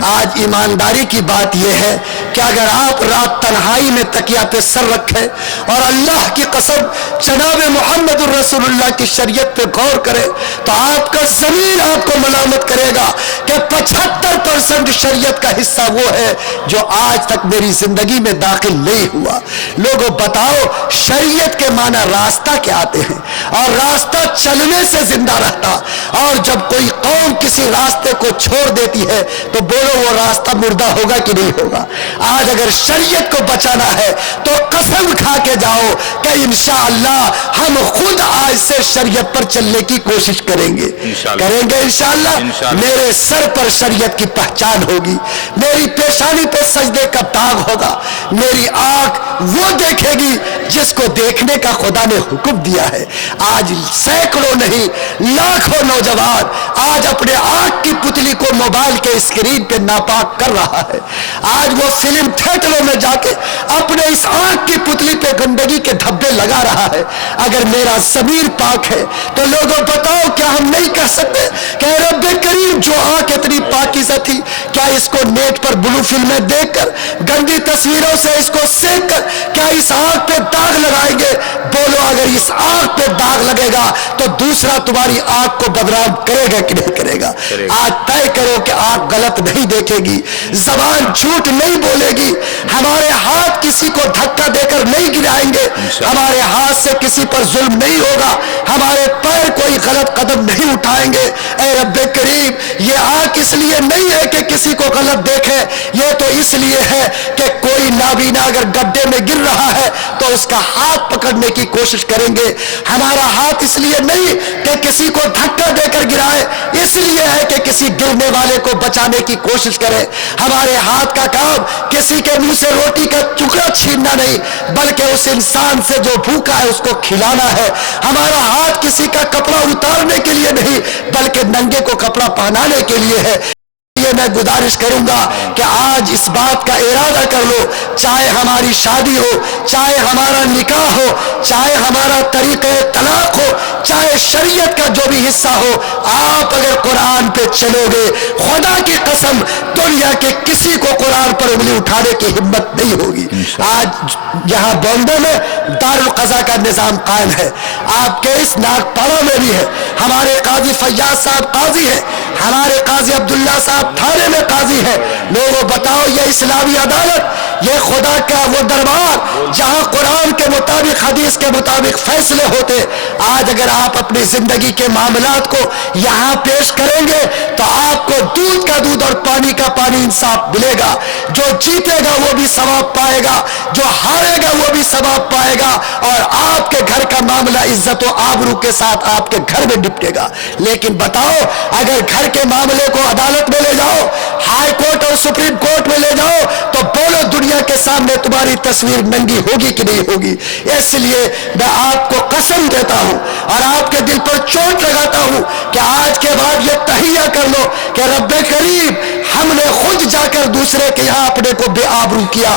آج ایمانداری کی بات یہ ہے کہ اگر آپ رات تنہائی میں تکیہ پہ سر رکھیں اور اللہ کی قسم جناب محمد الرسول اللہ کی شریعت پہ غور کریں، تو آپ کا ضمیر آپ کو ملامت کرے گا کہ 75% شریعت کا حصہ وہ ہے جو آج تک میری زندگی میں داخل نہیں ہوا۔ لوگوں بتاؤ، شریعت کے معنی راستہ کیا آتے ہیں، اور راستہ چلنے سے زندہ رہتا، اور جب کوئی قوم کسی راستے کو چھوڑ دیتی ہے تو بولو وہ راستہ مردہ ہوگا کہ نہیں ہوگا؟ آج اگر شریعت کو بچانا ہے تو قسم کھا کے جاؤ کہ انشاءاللہ ہم خود آج سے شریعت پر چلنے کی کوشش کریں گے انشاءاللہ۔ میرے سر پر شریعت کی پہچان ہوگی، میری پیشانی پہ سجدے کا داغ ہوگا، میری آنکھ وہ دیکھے گی جس کو دیکھنے کا خدا نے حکم دیا ہے۔ آج سینکڑوں نہیں لاکھوں نوجوان آج اپنے آنکھ کی پتلی کو موبائل کے اسکرین پہ ناپاک کر رہا ہے، آج وہ فلم تھیٹروں میں جا کے اپنے اس آنکھ کی پتلی پہ گندگی کے دھبے لگا رہا ہے۔ اگر میرا ضمیر پاک ہے تو لوگوں بتاؤ کیا ہم نہیں کہہ سکتے کہ رب کریم جو آنکھ اتنی پاکیزہ تھی، کیا اس کو نیٹ پر بلو فلمیں دیکھ کر گندی تصویروں سے اس کو سیکھ کر کیا اس آنکھ پہ داغ لگائیں گے؟ بولو اگر اس آنکھ پہ داغ لگے گا تو دوسرا تمہاری آنکھ کو بدنام کرے گا کہ نہیں کرے گا؟ آج طے کرو کہ آنکھ غلط نہیں دیکھے گی، زبان جھوٹ نہیں بولے گی، ہمارے ہاتھ کی کسی کو دھکا دے کر نہیں گرائیں گے, ہمارے ہاتھ سے کسی پر ظلم نہیں ہوگا, ہمارے پیر کوئی غلط قدم نہیں اٹھائیں گے. اے رب کریم, یہ آنکھ اس لیے نہیں ہے کہ کسی کو غلط دیکھے, یہ تو اس لیے ہے کہ کوئی نابینا اگر گڈھے میں گر رہا ہے تو اس کا ہاتھ پکڑنے کی کوشش کریں گے. ہمارا ہاتھ اس لیے نہیں کہ کسی کو دھکا دے کر گرائے, اس لیے ہے کہ کسی گرنے والے کو بچانے کی کوشش کرے. ہمارے ہاتھ کا کام کسی کے منہ سے روٹی کا ٹکڑا چھیننا نہیں, بلکہ اس انسان سے جو بھوکا ہے اس کو کھلانا ہے. ہمارا ہاتھ کسی کا کپڑا اتارنے کے لیے نہیں, بلکہ ننگے کو کپڑا پہنانے کے لیے ہے. میں گزارش کروں گا کہ آج اس بات کا ارادہ کر لو, چاہے ہماری شادی ہو, چاہے ہمارا نکاح ہو, چاہے ہمارا طریقہ طلاق ہو, چاہے شریعت کا جو بھی حصہ ہو, آپ اگر قرآن پہ چلو گے, خدا کی قسم دنیا کے کسی کو قرآن پر انگلی اٹھانے کی ہمت نہیں ہوگی. آج یہاں بامبے میں دارالقضا کا نظام قائم ہے, آپ کے اس ناگپاڑا میں بھی ہے. ہمارے قاضی فیاض صاحب قاضی ہے, ہمارے قاضی عبداللہ صاحب تھانے میں قاضی ہے. لوگوں بتاؤ, یہ اسلامی عدالت, یہ خدا کا وہ دربار جہاں قرآن کے مطابق حدیث کے مطابق فیصلے ہوتے, آج اگر آپ اپنی زندگی کے معاملات کو یہاں پیش کریں گے تو آپ کو دودھ کا دودھ اور پانی کا پانی انصاف ملے گا. جو جیتے گا وہ بھی ثواب پائے گا, جو ہارے گا وہ بھی ثواب پائے گا, اور آپ کے گھر کا معاملہ عزت و آبرو کے ساتھ آپ کے گھر میں نپٹے گا. لیکن بتاؤ, اگر گھر کے معاملے کو عدالت میں لے جاؤ, ہائی کورٹ اور سپریم کورٹ میں لے جاؤ, تو بولو دنیا کے سامنے تمہاری تصویر ننگی ہوگی کہ نہیں ہوگی. اس لیے میں آپ کو قسم دیتا ہوں اور آپ کے دل پر چوٹ لگاتا ہوں کہ آج کے بعد یہ تہیہ کر لو کہ رب کریم, ہم نے خود جا کر دوسرے کے یہاں اپنے کو بے آبرو کیا.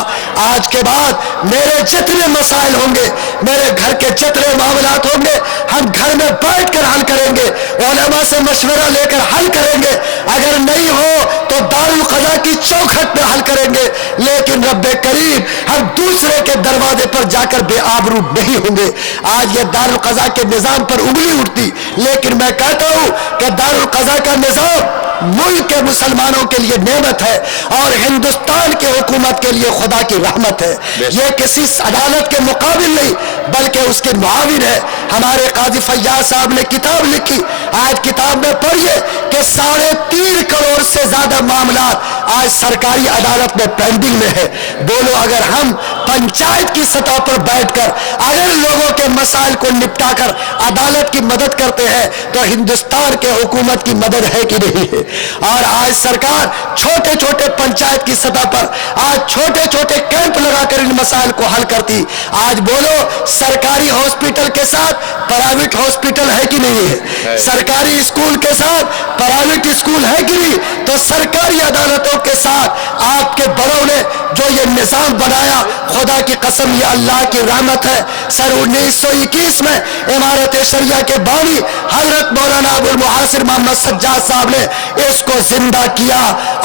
آج کے بعد میرے جتنے مسائل ہوں گے, میرے گھر کے جتنے معاملات ہوں گے, ہم گھر میں بیٹھ کر حل کریں گے, علماء سے مشورہ لے کر حل کریں گے. اگر نہیں ہو تو دارالقضا کی چوکھٹ میں حل کریں گے, لیکن رب کریم ہم دوسرے کے دروازے پر جا کر بے آبرو نہیں ہوں گے. آج یہ دارالقضا کے نظام پر انگلی اٹھتی, لیکن میں کہتا ہوں کہ دارالقضا کا نظام ملک کے مسلمانوں کے لیے نعمت ہے اور ہندوستان کی حکومت کے لیے خدا کی رحمت ہے. یہ کسی عدالت کے مقابل نہیں بلکہ اس کے معاون ہے. ہمارے قاضی فیاض صاحب نے کتاب لکھی, آج کتاب میں پڑھیے کہ 3.5 کروڑ سے زیادہ معاملات آج سرکاری عدالت میں پینڈنگ میں ہے. بولو, اگر ہم پنچایت کی سطح پر بیٹھ کر اگر لوگوں کے مسائل کو نپٹا کر عدالت کی مدد کرتے ہیں تو ہندوستان کے حکومت کی مدد ہے کہ نہیں ہے. اور آج سرکار چھوٹے چھوٹے پنچایت کی سطح پر آج چھوٹے چھوٹے کیمپ لگا کر ان مسائل کو حل کرتی. آج بولو, سرکاری ہاسپٹل کے ساتھ پرائیویٹ ہاسپٹل ہے کہ نہیں ہے, سرکاری اسکول کے ساتھ پرائیویٹ اسکول ہے کہ نہیں, تو سرکاری عدالتوں کے ساتھ آپ کے بڑوں نے جو یہ نظام بنایا, خدا کی قسم یہ اللہ کی رحمت ہے. سن 1921 میں امارت شریعہ کے بانی حضرت مولانا ابو المحاسر محمد سجاد صاحب نے اس کو زندہ کیا,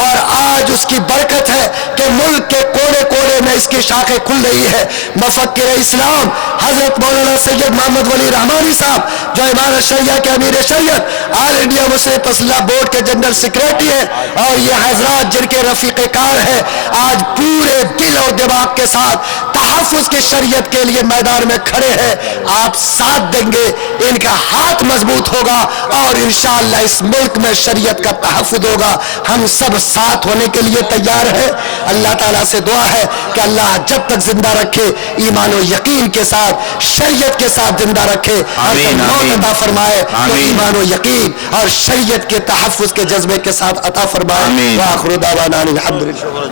اور آج اس کی برکت ہے کہ ملک کے کونے کونے میں اس کی شاخیں کھل رہی ہے. مفکر اسلام حضرت مولانا سید محمد ولی رحمانی صاحب جو امارت شریعہ کے امیر شریعت, آل انڈیا مسلم اصلاح بورڈ کے جنرل سیکریٹری ہیں, اور یہ حضرات جن کے رفیق کار ہیں, آج پورے دل اور دماغ کے ساتھ تحفظ کی شریعت کے لیے میدان میں کھڑے ہیں. آپ ساتھ دیں گے, ان کا ہاتھ مضبوط ہوگا اور انشاءاللہ اس ملک میں شریعت کا تحفظ ہوگا. ہم سب ساتھ ہونے کے لیے تیار ہیں. اللہ تعالیٰ سے دعا ہے کہ اللہ جب تک زندہ رکھے ایمان و یقین کے ساتھ شریعت کے ساتھ زندہ رکھے, موت عطا فرمائے تو ایمان و یقین اور شریعت کے تحفظ کے جذبے کے ساتھ عطا فرمائے. وآخر دعوانا الحمدللہ.